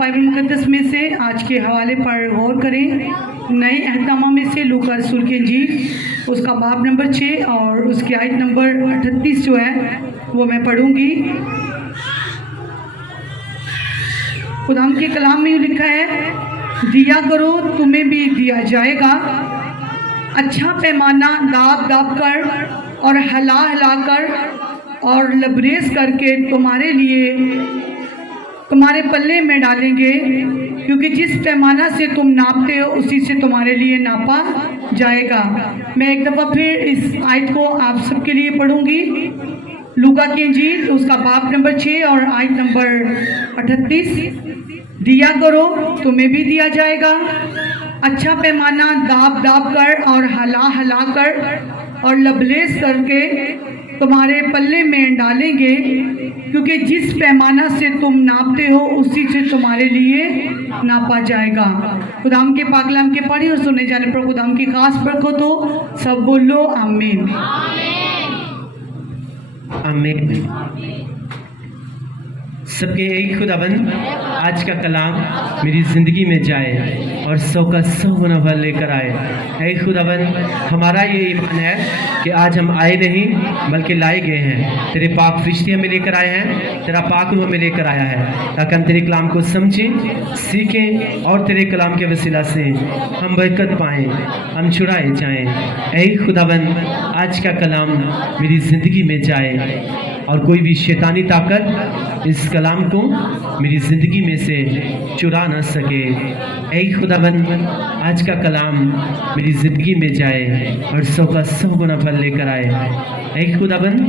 Bible मुकद्दस में से आज के हवाले पर गौर करें। नए अहदनामा में से लूका रसूल की इंजील उसका बाब नंबर 6 और उसकी आयत नंबर 38 जो है वो मैं पढ़ूंगी। खुदाम के कलाम में लिखा है, दिया करो तुम्हें भी दिया जाएगा, अच्छा पैमाना दाब दाब कर और हिला हिला कर और लबरेज करके तुम्हारे लिए तुम्हारे पल्ले में डालेंगे, क्योंकि जिस पैमाना से तुम नापते हो उसी से तुम्हारे लिए नापा जाएगा। मैं एक दफ़ा फिर इस आयत को आप सबके लिए पढ़ूंगी। लूका की इंजील उसका बाब नंबर 6 और आयत नंबर 38। दिया करो तुम्हें भी दिया जाएगा, अच्छा पैमाना दाब दाब कर और हिला हिला कर और लबरेज करके तुम्हारे पल्ले में डालेंगे, क्योंकि जिस पैमाना से तुम नापते हो उसी से तुम्हारे लिए नापा जाएगा। खुदाम के पाकलाम के पढ़े और सुने जाने पर खुदाम की खास बरकत हो। सब बोलो आमीन। आमीन। सबके एक खुदाबंद आज का कलाम मेरी ज़िंदगी में जाए और 100 का 100 गुना फल लेकर आए। ऐ खुदाबंद, हमारा ये ईमान है कि आज हम आए नहीं बल्कि लाए गए हैं। तेरे पाक फरिश्ते हमें लेकर आए हैं, तेरा पाक रूह हमें लेकर आया है, ताकि हम तेरे कलाम को समझें, सीखें और तेरे कलाम के वसीला से हम बरकत पाएँ, हम छुड़ाए जाएँ। ऐ खुदाबंद, आज का कलाम मेरी ज़िंदगी में जाए और कोई भी शैतानी ताकत इस कलाम को मेरी ज़िंदगी में से चुरा ना सके। ऐ खुदाबंद, आज का कलाम मेरी ज़िंदगी में जाए और 100 का 100 गुना फल लेकर आए। ऐ खुदाबंद,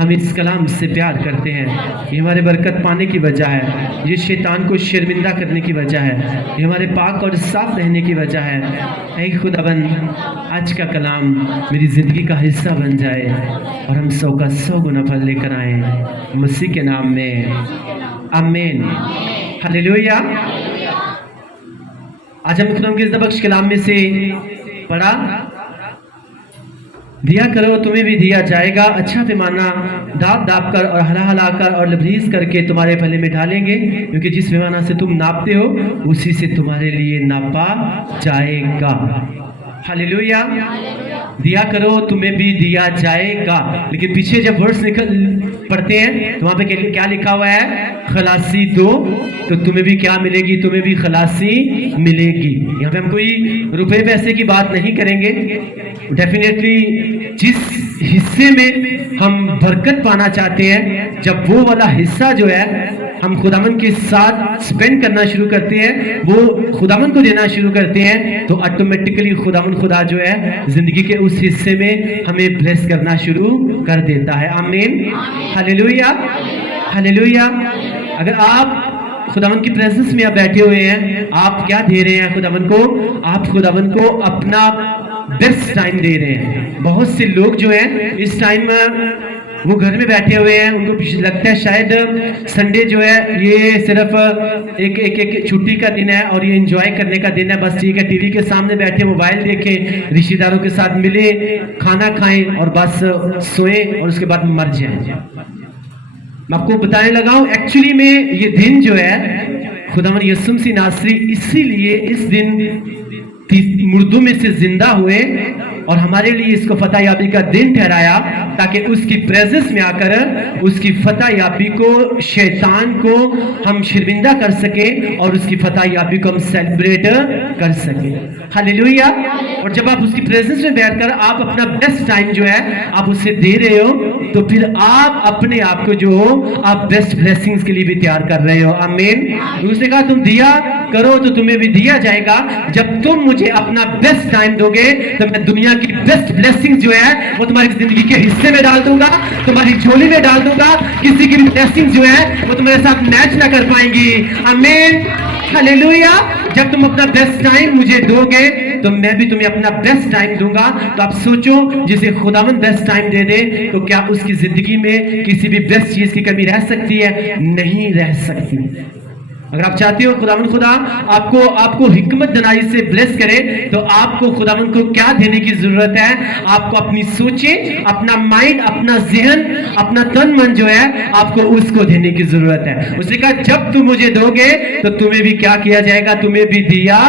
हम इस कलाम से प्यार करते हैं, ये हमारे बरकत पाने की वजह है, ये शैतान को शर्मिंदा करने की वजह है, ये हमारे पाक और साफ रहने की वजह है। ऐ खुदाबंद, आज का कलाम मेरी ज़िंदगी का हिस्सा बन जाए और हम 100 का 100 गुना फल लेकर आए, मसीह के नाम में आमीन। हालेलुया। आज हम खुदाम के इस बख्श कलाम में से पढ़ा, दिया करो तुम्हें भी दिया जाएगा, अच्छा पैमाना दाब दाब कर और हिला हिला कर और लबरेज करके तुम्हारे पल्ले में डालेंगे, क्योंकि जिस पैमाना से तुम नापते हो उसी से तुम्हारे लिए नापा जाएगा। हालेलुया। दिया करो तुम्हें भी दिया जाएगा, लेकिन पीछे जब वर्ड्स पढ़ते हैं तो वहां पे क्या लिखा हुआ है? खलासी दो तो तुम्हें भी क्या मिलेगी? तुम्हें भी खलासी मिलेगी। यहाँ पे हम कोई रुपए पैसे की बात नहीं करेंगे। डेफिनेटली जिस हिस्से में हम बरकत पाना चाहते हैं, जब वो वाला हिस्सा जो है हम खुदावन के साथ स्पेंड करना शुरू करते हैं, वो खुदावन को देना शुरू करते हैं, तो ऑटोमेटिकली खुदावन खुदा जो है जिंदगी के उस हिस्से में हमें ब्लेस करना शुरू कर देता है। आमीन। हालेलुया। हालेलुया। अगर आप खुदावन की प्रेजेंस में आप बैठे हुए हैं, आप क्या दे रहे हैं खुदावन को? आप खुदावन को अपना बेस्ट टाइम दे रहे हैं। बहुत से लोग जो हैं इस टाइम वो घर में बैठे हुए हैं, उनको लगता है शायद संडे जो है ये सिर्फ एक छुट्टी का दिन है और ये एंजॉय करने का दिन है। बस ठीक है, टीवी के सामने बैठे मोबाइल देखें, रिश्तेदारों के साथ मिले, खाना खाएं और बस सोएं और उसके बाद मर जाएं। मैं आपको बताने लगा हूं, एक्चुअली में ये दिन जो है खुदावन यीशु मसीह नासरी इसीलिए इस दिन मुर्दों में से जिंदा हुए और हमारे लिए इसको फतह याबी का दिन ठहराया, ताकि उसकी प्रेजेंस में आकर उसकी फतह याबी को, शैतान को हम शर्मिंदा कर सके और उसकी फतह याबी को हम सेलिब्रेट कर सके। हालेलुया। और जब आप उसकी प्रेजेंस में बैठकर आप अपना बेस्ट टाइम जो है आप उसे दे रहे हो, तो फिर आप अपने आप को जो हो आप बेस्ट ब्लेसिंग्स के लिए भी तैयार कर रहे हो। आमीन। उसने कहा तुम दिया करो तो तुम्हें भी दिया जाएगा। जब तुम मुझे अपना बेस्ट टाइम दोगे तो मैं दुनिया की बेस्ट ब्लेसिंग्स जो है वो तुम्हारी जिंदगी के हिस्से में डाल दूंगा, तुम्हारी झोली में डाल दूंगा। किसी की भी ब्लेसिंग्स जो है वो तुम्हारे साथ मैच ना कर पाएंगी। आमीन। हालेलुया। जब तुम अपना बेस्ट टाइम मुझे दोगे तो मैं भी तुम्हें अपना बेस्ट टाइम दूंगा। तो आप सोचो, जिसे खुदावन बेस्ट टाइम दे दे तो क्या उसकी जिंदगी में किसी भी बेस्ट चीज की कमी रह सकती है? नहीं रह सकती। अगर आप चाहते हो खुदावंद खुदा आपको हिकमत दनाई से ब्लेस करे, तो आपको खुदावंद को क्या देने की जरूरत है? आपको अपनी सोचें, अपना माइंड, अपना जहन, अपना तन मन जो है, आपको उसको देने की जरूरत है। उसने कहा जब तुम मुझे दोगे तो तुम्हें भी क्या किया जाएगा? तुम्हें भी दिया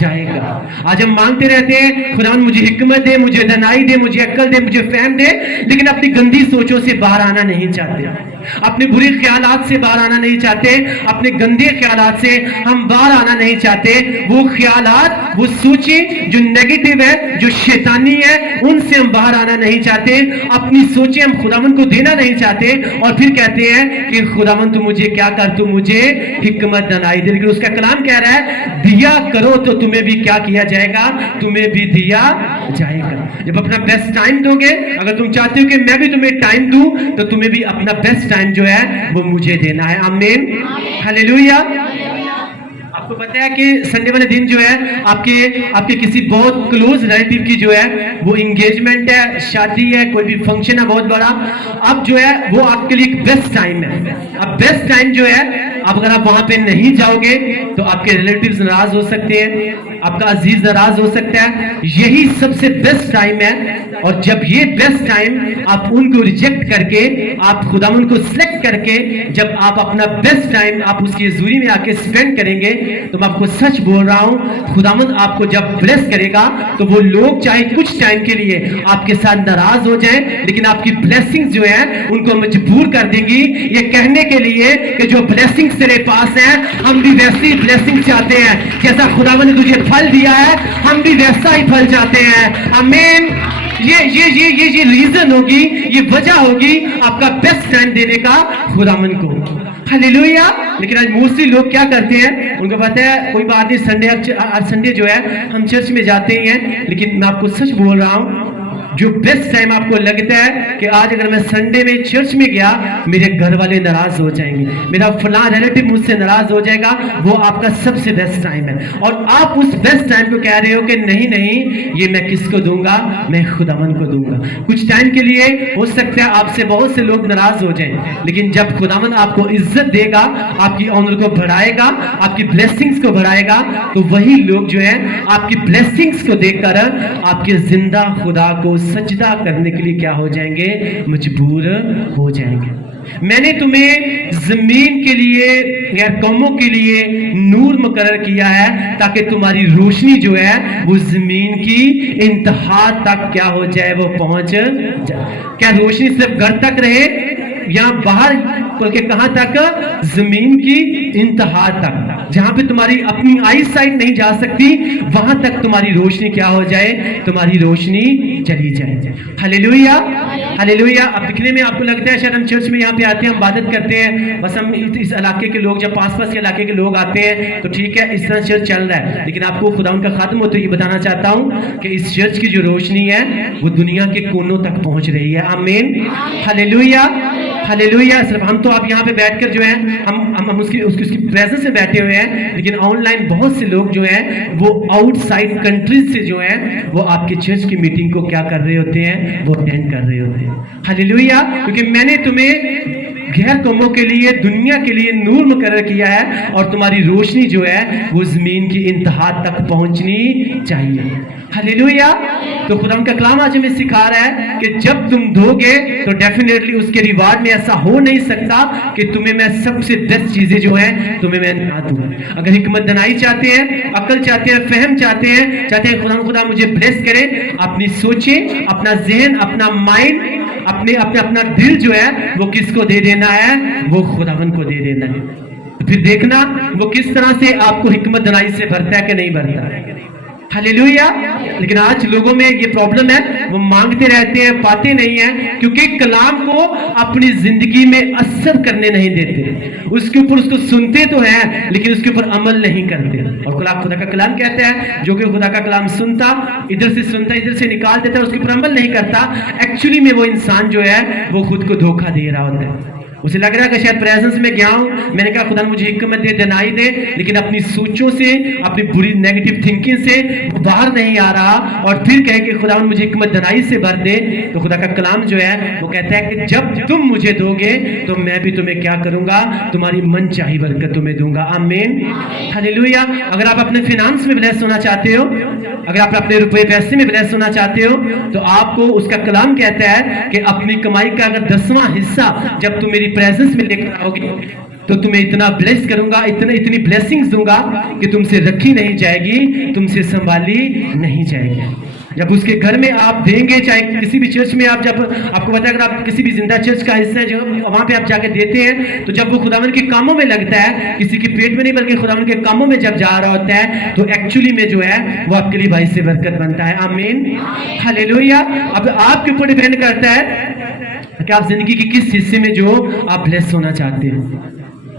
जाएगा। आज हम मांगते रहते हैं खुदावंद मुझे हिकमत दे, मुझे दनाई दे, मुझे अक्ल दे, मुझे फहम दे, लेकिन अपनी गंदी सोचों से बाहर आना नहीं चाहते, अपने बुरे ख्यालात से बाहर आना नहीं चाहते, अपने गंदे ख्यालात से हम बाहर आना नहीं चाहते। वो ख्यालात, वो सोचें जो नेगेटिव है, जो शैतानी है, उनसे हम बाहर आना नहीं चाहते। अपनी सोचें हम खुदावंद को देना नहीं चाहते और फिर कहते हैं कि खुदावंद तू मुझे क्या कर, तू मुझे हिकमत दनाई दे। लेकिन उसका कलाम कह रहा है दिया करो तो तुम्हें भी क्या किया जाएगा? तुम्हें भी दिया जाएगा। जब अपना बेस्ट टाइम दोगे, अगर तुम चाहते हो कि मैं भी तुम्हें टाइम दूं, तो तुम्हें भी अपना बेस्ट टाइम जो है वो मुझे देना है। आमीन, हालेलुया। आपको पता है कि संडे वाले दिन जो है आपके किसी बहुत क्लोज रिलेटिव की जो है वो एंगेजमेंट है, शादी है, कोई भी फंक्शन है बहुत बड़ा। अब जो है वो आपके लिए एक बेस्ट टाइम है। अब बेस्ट टाइम जो है, अब अगर आप वहां पे नहीं जाओगे तो आपके रिलेटिव्स नाराज हो सकते हैं, आपका अजीज नाराज हो सकता है। यही सबसे बेस्ट टाइम है, और जब ये बेस्ट टाइम आप उनको रिजेक्ट करके, आप खुदावंद को सिलेक्ट करके, जब आप अपना बेस्ट टाइम आप उसकी हजूरी में आके स्पेंड करेंगे, तो मैं आपको सच बोल रहा हूं खुदावंद आपको जब ब्लेस करेगा तो वो लोग चाहे कुछ टाइम के लिए आपके साथ नाराज हो जाएं, लेकिन आपकी ब्लेसिंग्स जो है उनको मजबूर कर देंगी ये कहने के लिए कि जो ब्लेसिंग्स तेरे पास है, हम भी वैसी ब्लेसिंग चाहते हैं जैसा खुदावंद ने तुझे फल दिया है, हम भी वैसा ही फल चाहते हैं। आमीन। ये रीजन होगी, ये वजह होगी आपका बेस्ट टाइम देने का खुदावंद को। हालेलुया। लेकिन आज मोस्टली लोग क्या करते हैं, उनको पता है कोई बात नहीं, संडे जो है हम चर्च में जाते ही हैं, लेकिन मैं आपको सच बोल रहा हूं जो बेस्ट टाइम आपको लगता है कि आज अगर मैं संडे में चर्च में गया, मेरे घर वाले नाराज हो जाएंगे, मेरा फलां रिलेटिव मुझसे नाराज हो जाएगा, वो आपका सबसे बेस्ट टाइम है। और आप उस बेस्ट टाइम को कह रहे हो कि नहीं नहीं, ये मैं किसको दूंगा? मैं खुदावंद को दूंगा। कुछ टाइम के लिए हो सकता है आपसे बहुत से लोग नाराज हो जाएं, लेकिन जब खुदावंद आपको इज्जत देगा, आपकी ऑनर को बढ़ाएगा, आपकी ब्लेसिंग्स को बढ़ाएगा, तो वही लोग जो है आपकी ब्लेसिंग्स को देखकर आपके जिंदा खुदा को सजदा करने के लिए क्या हो जाएंगे? मजबूर हो जाएंगे। मैंने तुम्हें जमीन के लिए, गैर कौमों के लिए नूर मुकर्रर किया है, ताकि तुम्हारी रोशनी जो है वो जमीन की इंतहा तक क्या हो जाए? वो पहुंच जाए। क्या रोशनी सिर्फ घर तक रहे या बाहर, बल्कि कहां तक? जमीन की इंतहा तक, जहां पे तुम्हारी अपनी आई साइट नहीं जा सकती, वहां तक तुम्हारी रोशनी क्या हो जाए? तुम्हारी रोशनी चली जाए। Hallelujah, hallelujah. अब दिखने में आपको लगता है शायद हम चर्च में यहाँ पे आते हैं, हम इबादत करते हैं, बस हम इस इलाके के लोग, जब पास के इलाके के लोग आते हैं तो ठीक है, इस तरह चर्च चल रहा है। लेकिन आपको खुदावंद का खात्मा तो ये बताना चाहता हूँ कि इस चर्च की जो रोशनी है वो दुनिया के कोनों तक पहुंच रही है। आमीन, हालेलुया, हालेलुया। सिर्फ हम तो आप यहाँ पे बैठकर जो है हम उसकी प्रेजेंस में बैठे हुए हैं, लेकिन ऑनलाइन बहुत से लोग जो हैं वो आउटसाइड कंट्रीज से जो हैं वो आपके चर्च की मीटिंग को क्या कर रहे होते हैं? वो अटेंड कर रहे होते हैं। हालेलुया। क्योंकि मैंने तुम्हें गैर कौमों के लिए, दुनिया के लिए नूर मुकर्रर किया है, और तुम्हारी रोशनी जो है वो जमीन की इंतहा तक पहुंचनी चाहिए। हालेलुया। तो खुदा का कलाम आज हमें सिखा रहा है कि जब तुम दोगे तो डेफिनेटली उसके रिवार्ड में ऐसा हो नहीं सकता कि तुम्हें मैं सबसे बेस्ट चीजें जो हैं तुम्हें मैं ना दूं। अगर हिकमत दनाई चाहते हैं, अकल चाहते हैं, फहम चाहते हैं खुदा मुझे ब्लेस करे, अपनी सोचें, अपना जहन, अपना माइंड, अपना दिल जो है वो किसको दे देना है? वो खुदावंद को दे देना है। तो फिर देखना वो किस तरह से आपको हिकमत दनाई से भरता है कि नहीं भरता। हालेलुया। लेकिन आज लोगों में ये प्रॉब्लम है, वो मांगते रहते हैं, पाते नहीं है, क्योंकि कलाम को अपनी जिंदगी में असर करने नहीं देते। उसके ऊपर उसको सुनते तो हैं, लेकिन उसके ऊपर अमल नहीं करते। और खुदा का कलाम कहता है जो कि खुदा का कलाम सुनता, इधर से निकाल देता है, उसके ऊपर अमल नहीं करता, एक्चुअली में वो इंसान जो है वो खुद को धोखा दे रहा होता है। उसे लग रहा है कि शायद प्रेजेंस में गया हूं, मैंने कहा खुदा मुझे हिकमत दे, दिनाई दे, लेकिन अपनी सोचों से, अपनी बुरी नेगेटिव थिंकिंग से वो बाहर नहीं आ रहा, और फिर कहे कि खुदा मुझे हिकमत दिनाई से भर दे। तो खुदा का कलाम जो है वो कहता है कि जब तुम मुझे दोगे तो मैं भी तुम्हें क्या करूंगा, तुम्हारी मन चाही बरकत तुम्हें दूंगा। आमीन, हालेलुया। अगर आप अपने फिनांस में ब्लेस होना चाहते हो, अगर आप अपने रुपए पैसे में ब्लेस होना चाहते हो, तो आपको उसका कलाम कहता है कि अपनी कमाई का अगर 10वां हिस्सा जब तुम मेरी प्रेजेंस में लेकर आओगे तो तुम्हें इतना ब्लेस करूंगा, इतनी ब्लेसिंग्स दूंगा कि तुमसे रखी नहीं जाएगी, तुमसे संभाली नहीं जाएगी। जब उसके घर में आप देंगे, चाहे किसी भी चर्च में आप, जब आपको पता है अगर आप किसी भी जिंदा चर्च का हिस्सा है जो वहां पे आप जाके देते हैं, तो जब वो खुदावन के कामों में लगता है, किसी के पेट में नहीं बल्कि खुदावन के कामों में जब जा रहा होता है, तो एक्चुअली में जो है वो आपके लिए भाई से बरकत बनता है। आमीन, हालेलुया। अब आपके ऊपर डिपेंड करता है कि आप जिंदगी के किस हिस्से में जो आप ब्लेस होना चाहते हो।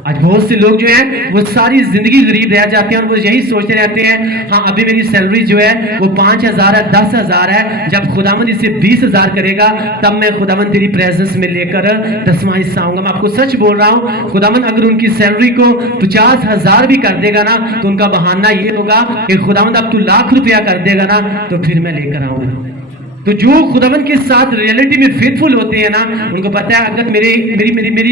आज बहुत से लोग जो हैं वो सारी जिंदगी गरीब रह जाते हैं और वो यही सोचते रहते हैं, हाँ अभी मेरी सैलरी जो है वो 5,000 है, 10,000 है, जब खुदावन इसे 20,000 करेगा तब मैं खुदावन तेरी प्रेजेंस में लेकर 10वां हिस्सा आऊंगा। मैं आपको सच बोल रहा हूँ, खुदावन अगर उनकी सैलरी को 50,000 भी कर देगा ना, तो उनका बहाना ये होगा कि खुदावन अब तू लाख रुपया कर देगा ना तो फिर मैं लेकर आऊंगा। तो जो खुदावन के साथ रियलिटी में फेथफुल होते हैं ना, उनको पता है अगर मेरी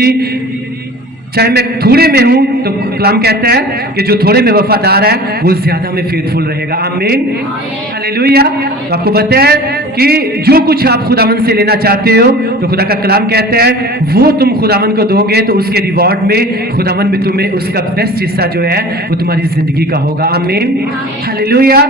चाहे मैं थोड़े में हूं, तो कलाम कहता है कि जो थोड़े में वफादार है वो ज्यादा में फेथफुल रहेगा। आमीन, हालेलुया। तो आपको पता है कि जो कुछ आप खुदावन से लेना चाहते हो, तो खुदा का कलाम कहता है वो तुम खुदावन को दोगे तो उसके रिवॉर्ड में खुदावन में तुम्हें उसका बेस्ट हिस्सा जो है वो तुम्हारी जिंदगी का होगा। आमीन, हालेलुया।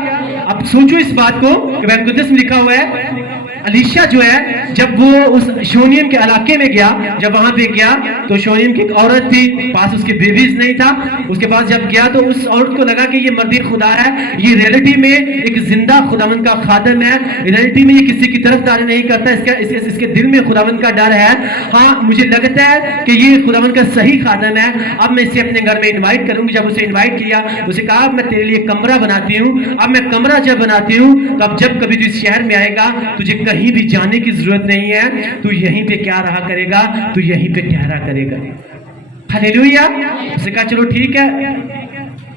अब सोचो इस बात को, में लिखा हुआ है अलीशा जो है जब वो उस शोनियम के इलाके में गया, जब वहां पे गया तो शोनियम की एक औरत थी, पास उसके बेबीज नहीं था, उसके पास जब गया तो उस औरत को लगा कि ये मर्द खुदा है, ये रियलिटी में एक जिंदा खुदावन का खादम है, रियलिटी में ये किसी की तरफदारी नहीं करता, इसके दिल में खुदावन का डर है। हाँ, मुझे लगता है कि ये खुदावन का सही खादम है, अब मैं इसे अपने घर में इन्वाइट करूंगी। जब उसे इन्वाइट किया, उसे कहा मैं तेरे लिए कमरा बनाती हूँ। अब मैं कमरा जब बनाती हूँ तो अब जब कभी तू इस शहर में आएगा तुझे कहीं भी जाने की जरूरत नहीं है, तू यहीं पे क्या रहा करेगा, तू यहीं पे ठहरा करेगा। हालेलुया। उसने कहा चलो ठीक है,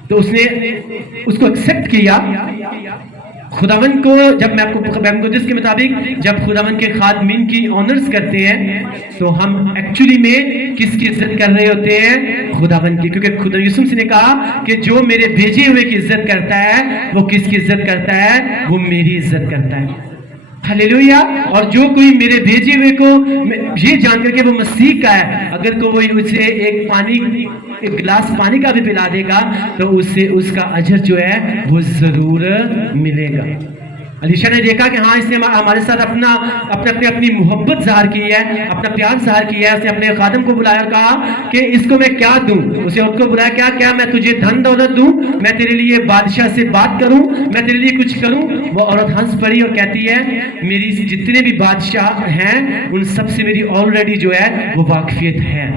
तो उसने उसको एक्सेप्ट किया। खुदावन को जब मैं आपको जिसके मुताबिक जब खुदावन के खादमीन की ऑनर्स करते हैं तो हम एक्चुअली में किसकी इज्जत कर रहे होते हैं, खुदावन की। क्योंकि खुदा यूसुफ ने कहा कि जो मेरे भेजे हुए की इज्जत करता है वो किसकी इज्जत करता है, वो मेरी इज्जत करता है। हालेलुया। और जो कोई मेरे भेजे हुए को ये जानकर के वो मसीह का है, अगर कोई उसे एक गिलास पानी का भी पिला देगा तो उससे उसका अजर जो है वो जरूर मिलेगा। अलीशा ने देखा कि हाँ इसने हमारे साथ अपनी मोहब्बत ज़ाहिर की है, अपना प्यार ज़ाहिर किया है। उसने अपने खादम को बुलाया और कहा कि इसको मैं क्या दूं। उसे उसको बुलाया, क्या क्या मैं तुझे धन दौलत दूं, मैं तेरे लिए बादशाह से बात करूं, मैं तेरे लिए कुछ करूं। वो औरत हंस पड़ी और कहती है मेरी जितने भी बादशाह हैं उन सब से मेरी ऑलरेडी जो है वो वाकफियत है,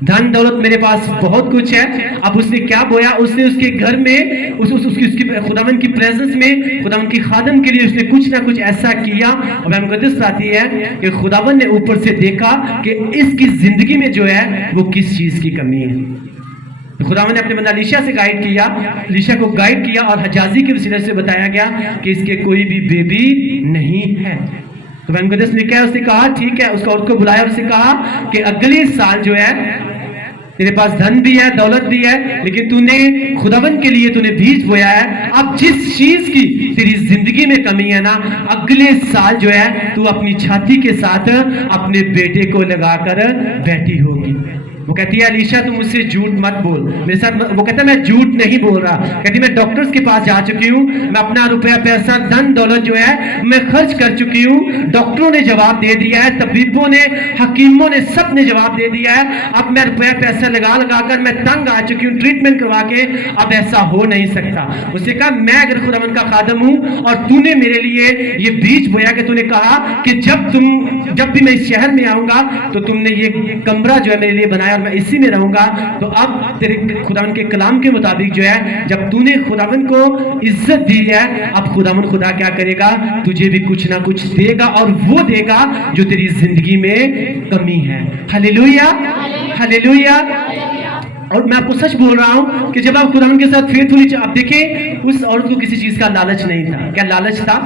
धन दौलत मेरे पास बहुत कुछ है। अब उसने क्या बोया, उसने उसके घर में उसकी खुदावन की प्रेजेंस में खुदावन की खादम के लिए उसने कुछ ना कुछ ऐसा किया। और मैं मुकद्दस आती है कि खुदावन ने ऊपर से देखा कि इसकी जिंदगी में जो है वो किस चीज की कमी है। तो खुदावन ने अपने बंदा अलीशा से गाइड किया, अलीशा को गाइड किया और हजाजी के वसीले से बताया गया कि इसके कोई भी बेबी नहीं है। तो मैं मुकद्दस ने क्या उसने कहा ठीक है, उसको औरत को बुलाया और उससे कहा कि अगले साल जो है तेरे पास धन भी है, दौलत भी है, लेकिन तूने खुदावन के लिए तूने बीज बोया है। अब जिस चीज की तेरी जिंदगी में कमी है ना, अगले साल जो है तू अपनी छाती के साथ अपने बेटे को लगाकर बैठी होगी। वो कहती है अलीशा तुम मुझसे झूठ मत बोल मेरे साथ। वो कहता है मैं झूठ नहीं बोल रहा। कहती मैं डॉक्टर्स के पास जा चुकी हूँ, मैं अपना रुपया पैसा धन दौलत जो है मैं खर्च कर चुकी हूँ। डॉक्टरों ने जवाब दे दिया है, तबीबों ने, हकीमों ने, सब ने जवाब दे दिया है। अब मैं रुपया पैसा लगा कर मैं तंग आ चुकी हूँ, ट्रीटमेंट करवा के, अब ऐसा हो नहीं सकता। उसने कहा मैं अगर खुदावन का खादम हूँ और तूने मेरे लिए ये बीज बोया कि तूने कहा कि जब भी मैं इस शहर में आऊंगा तो तुमने ये कमरा जो है मेरे लिए बनाया, यार मैं इसी में रहूंगा, तो अब तेरे खुदावन के कलाम के मुताबिक जो है, जब तूने खुदावन को इज्जत दी है, अब खुदावन खुदा क्या करेगा, तुझे भी कुछ ना कुछ देगा, और वो देगा जो तेरी जिंदगी में कमी है। Hallelujah, hallelujah. और मैं आपको सच बोल रहा हूं कि जब आप खुदावन के साथ फेथफुली, आप देखें उस औरत को किसी चीज का लालच नहीं था। क्या लालच था?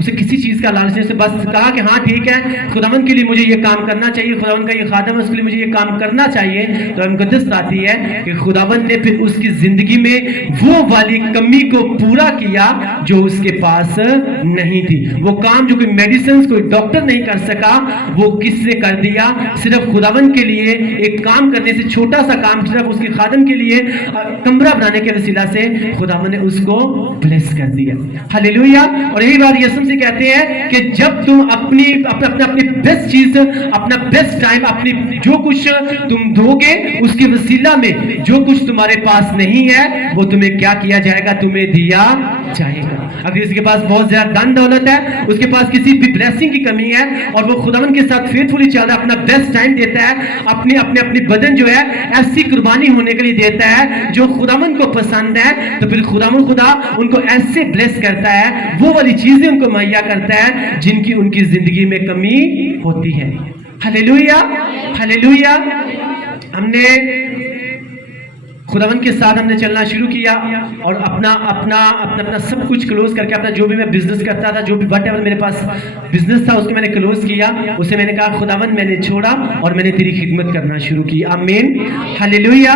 उसे किसी चीज का लालच नहीं, उसे बस कहा कि हाँ ठीक है, खुदावन के लिए मुझे ये काम करना चाहिए, खुदावन का ये खादम है, उसके लिए मुझे ये काम करना चाहिए। तो मुकद्दस आती है कि खुदावन ने फिर उसकी जिंदगी में वो वाली कमी को पूरा किया जो उसके पास नहीं थी। वो काम जो कोई मेडिसिन, कोई डॉक्टर नहीं कर सका, वो किसने कर दिया? सिर्फ खुदावन के लिए एक काम करने से, छोटा सा काम, सिर्फ उसके खादम के लिए कमरा बनाने के वसीला से खुदावन ने उसको ब्लेस कर दिया। हालेलुया। और यही बात यीशु से कहते हैं कि जब तुम अपनी बेस्ट चीज, अपना बेस्ट टाइम, अपनी जो कुछ तुम दोगे, उसके वसीला में जो कुछ तुम्हारे पास नहीं है, वो तुम्हें क्या किया जाएगा? तुम्हें दिया जाएगा। अगर इसके पास बहुत ज्यादा धन दौलत है, उसके पास किसी भी ब्लेसिंग की कमी है, और वो खुदावन के साथ फेथफुली चल रहा है, अपना बेस्ट टाइम देता है, अपने बदन जो है ऐसी कुर्बानी होने के लिए देता है जो खुदावन को पसंद है, तो फिर खुदावन खुदा उनको ऐसे ब्लेस करता है, वो वाली चीजें उनको मुहैया करता है जिनकी उनकी जिंदगी में कमी होती है। Hallelujah, hallelujah. हमने खुदावन के साथ हमने चलना शुरू किया, और अपना सब कुछ क्लोज करके, अपना जो भी मैं बिजनेस करता था, जो भी व्हाटएवर मेरे पास बिजनेस था, उसके मैंने क्लोज किया। उसे मैंने कहा खुदावन मैंने छोड़ा और मैंने तेरी खिदमत करना शुरू की। आमीन, हालेलुया।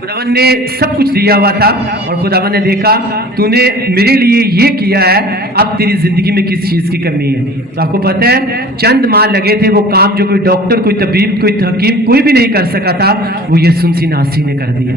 खुदावन ने सब कुछ दिया हुआ था, और खुदावन ने देखा तूने मेरे लिए ये किया है, अब तेरी जिंदगी में किस चीज की कमी है। तो आपको पता है चंद माह लगे थे, वो काम जो कोई डॉक्टर, कोई तबीब, कोई हकीम, कोई भी नहीं कर सका था, वो यीशु मसीह ने कर दिया।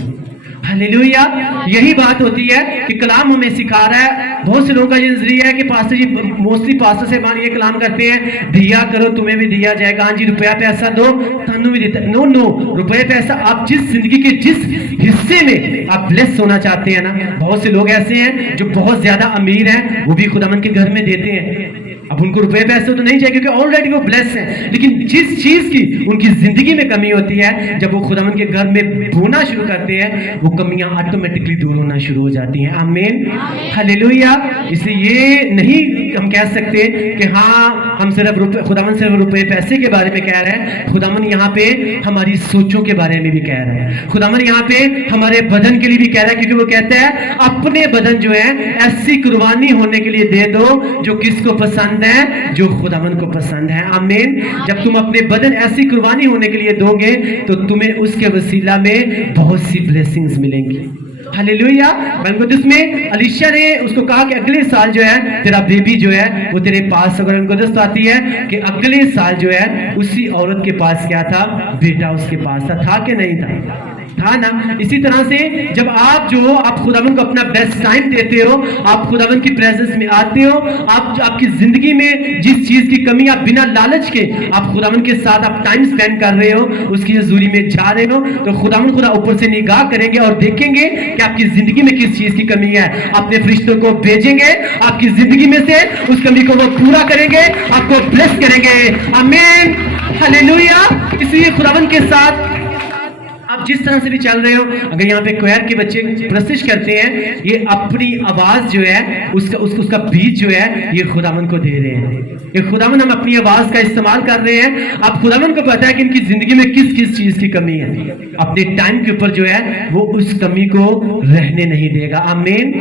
हालेलुया। यही बात होती है कि कलाम हमें सिखा रहा है। बहुत से लोगों का ये नजरिया है कि पास्टर जी, मोस्टली पास्टर से मान ये कलाम करते हैं, दिया करो तुम्हें भी दिया जाएगा। हाँ जी, रुपया पैसा दो थानू भी देता। नो नो, रुपये पैसा आप जिस जिंदगी के जिस हिस्से में आप ब्लेस होना चाहते हैं ना, बहुत से लोग ऐसे हैं जो बहुत ज्यादा अमीर हैं, वो भी खुदावन के घर में देते हैं। अब उनको रुपए पैसे तो नहीं चाहिए क्योंकि ऑलरेडी वो ब्लेस हैं, लेकिन जिस चीज की उनकी जिंदगी में कमी होती है, जब वो खुदावन के घर में बोना शुरू करते हैं, वो कमियां ऑटोमेटिकली दूर होना शुरू हो जाती हैं। आमीन, हालेलुया। इसलिए ये नहीं हम कह सकते कि हाँ हम सिर्फ खुदावन सिर्फ रुपए पैसे के बारे में कह रहे हैं। खुदावन यहाँ पे हमारी सोचों के बारे में भी कह रहे हैं। खुदावन यहाँ पे हमारे बदन के लिए भी कह रहा है, क्योंकि वो कहता है अपने बदन जो है ऐसी कुर्बानी होने के लिए दे दो जो किसको पसंद है, जो खुदावन को पसंद है। आमीन। जब तुम अपने बदन ऐसी कुर्बानी होने के लिए दोगे, तो तुम्हें उसके वसीला में बहुत सी ब्लेसिंग्स मिलेंगी। हालेलुया। जिसमें अलीशा ने उसको कहा कि अगले साल जो है तेरा बेबी जो है वो तेरे पास, अगर उनको दस्त आती है कि अगले साल जो है उसी औरत के पास क्या था? बेटा उसके पास था कि नहीं था ना। इसी तरह से जब आप खुदावन को अपना बेस्ट टाइम देते हो, आप खुदावन की प्रेजेंस में आते हो, आपकी जिंदगी में जिस चीज की कमी, आप बिना लालच के आप खुदावन के साथ आप टाइम स्पेंड कर रहे हो, उसकी हजूरी में जा रहे हो, तो खुदावन खुदा ऊपर से निगाह करेंगे और देखेंगे कि आपकी जिंदगी में किस चीज की कमी है। अपने फरिश्तों को भेजेंगे, आपकी जिंदगी में से उस कमी को वो पूरा करेंगे, आपको ब्लेस करेंगे। आमीन, हालेलुया। इसलिए खुदावन के साथ आप जिस तरह से भी चल रहे हो, अगर यहाँ पे क्वायर के बच्चे प्रशिश करते हैं, ये अपनी आवाज जो है उसका बीज जो है ये खुदावन को दे रहे हैं। ये खुदावन हम अपनी आवाज का इस्तेमाल कर रहे हैं। आप खुदावन को पता है कि इनकी जिंदगी में किस किस चीज की कमी है, अपने टाइम के ऊपर जो है वो उस कमी को रहने नहीं देगा। आमीन,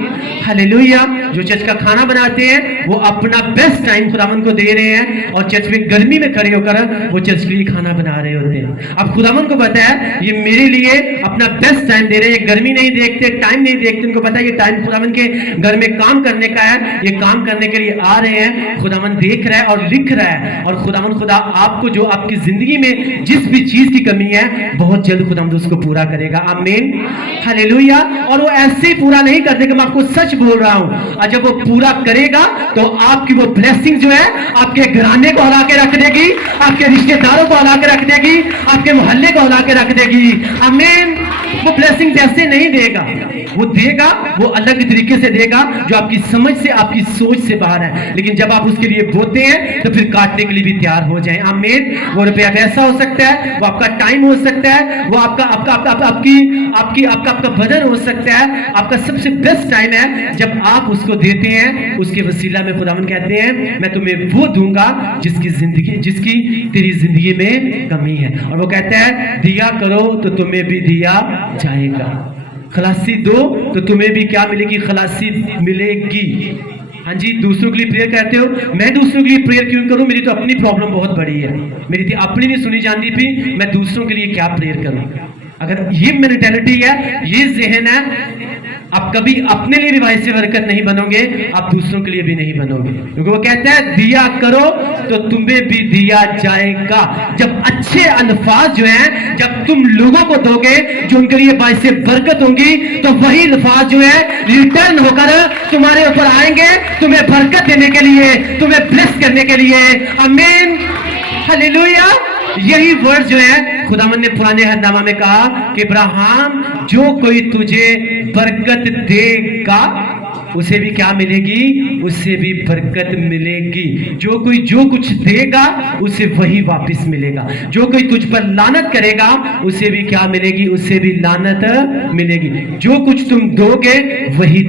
हालेलुया। जो चर्च का खाना बनाते हैं वो अपना बेस्ट टाइम खुदावन को दे रहे हैं, और चर्च में गर्मी में खड़े होकर वो चर्च के लिए खाना बना रहे होते हैं। अब खुदावन को पता है ये मेरे लिए अपना बेस्ट टाइम दे रहे हैं, गर्मी नहीं देखते, टाइम नहीं देखते, उनको पता है ये टाइम खुदावन के घर में काम करने का है, ये काम करने के लिए आ रहे हैं। खुदावन देख रहा है और लिख रहा है, और खुदावन खुदा आपको जो आपकी जिंदगी में जिस भी चीज की कमी है बहुत जल्द खुदावन उसको पूरा करेगा। आमीन, हालेलुया। और वो ऐसे ही पूरा नहीं कर देगा, मैं आपको सच बोल रहा हूं, और जब वो पूरा करेगा तो आपकी वो ब्लेसिंग जो है आपके घराने को हिला के रख देगी, आपके रिश्तेदारों को हिला के रख देगी, आपके मोहल्ले को हिला के रख देगी। आमीन। वो ब्लेसिंग जैसे नहीं देगा, वो देगा वो अलग तरीके से देगा जो आपकी समझ से, आपकी सोच से बाहर है। लेकिन जब आप उसके लिए बोते हैं तो फिर काटने के लिए भी तैयार हो जाएं। आमीन। वो रुपया पैसा हो सकता है, वो आपका टाइम हो सकता है, वो आपका आपका आपका आपकी आपकी आपका आपका बदन हो सकता है। आपका सबसे बेस्ट टाइम है जब आप उसको देते हैं। उसके वसीला में खुदावन कहते हैं मैं तुम्हें वो दूंगा जिसकी तेरी जिंदगी में कमी है। और वो कहता है दिया करो तो तुम्हें भी दिया जाएगा, खलासी दो तो तुम्हें भी क्या मिलेगी, खलासी मिलेगी। हाँ जी, दूसरों के लिए प्रेयर करते हो। मैं दूसरों के लिए प्रेयर क्यों करूं, मेरी तो अपनी प्रॉब्लम बहुत बड़ी है, मेरी तो अपनी नहीं सुनी जाती थी, मैं दूसरों के लिए क्या प्रेयर करूं। अगर ये मेंटालिटी है, ये ज़हन है, आप कभी अपने लिए भी भाई से बरकत नहीं बनोगे, आप दूसरों के लिए भी नहीं बनोगे। क्योंकि वो कहता है दिया करो तो तुम्हें भी दिया जाएगा। जब अच्छे अल्फाज जो हैं जब तुम लोगों को दोगे जो उनके लिए भाई से बरकत होंगी, तो वही अल्फाज जो है रिटर्न होकर तुम्हारे ऊपर आएंगे, तुम्हें बरकत देने के लिए, तुम्हें ब्लेस करने के लिए। आमीन, हालेलुया। यही वर्ड जो है खुदावन ने पुराने अहदनामा में कहा कि अब्राहम जो कोई तुझे बरकत देगा उसे भी क्या मिलेगी, उससे भी बरकत मिलेगी। जो कोई जो कुछ देगा उसे वही वापस मिलेगा। जो कोई तुझ पर लानत करेगा उसे भी क्या मिलेगी, उससे भी लानत मिलेगी। जो कुछ तुम दोगे वही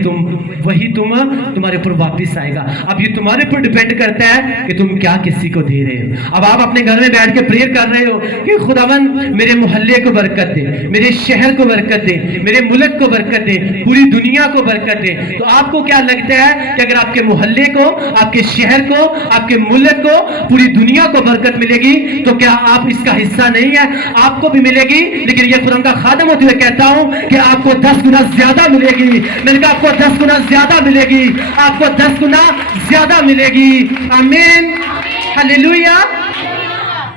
तुम्हारे ऊपर वापस आएगा। अब ये तुम्हारे ऊपर डिपेंड करता है कि तुम क्या किसी को दे रहे हो। अब आप अपने घर में बैठ के प्रेयर कर रहे हो कि खुदावन मेरे मोहल्ले को बरकत दे, मेरे शहर को बरकत दे, मेरे मुल्क को बरकत दे, पूरी दुनिया को बरकत दे। तो आपको क्या लगता है कि अगर आपके मोहल्ले को, आपके शहर को, आपके मुल्क को, पूरी दुनिया को बरकत मिलेगी तो क्या आप इसका हिस्सा नहीं है? आपको भी मिलेगी, लेकिन ये खुदा का खादम होते हुए कहता हूं कि आपको 10 गुना ज्यादा मिलेगी। मैंने कहा आपको 10 गुना ज्यादा मिलेगी, आपको 10 गुना ज्यादा मिलेगी। आमीन, हालेलुया।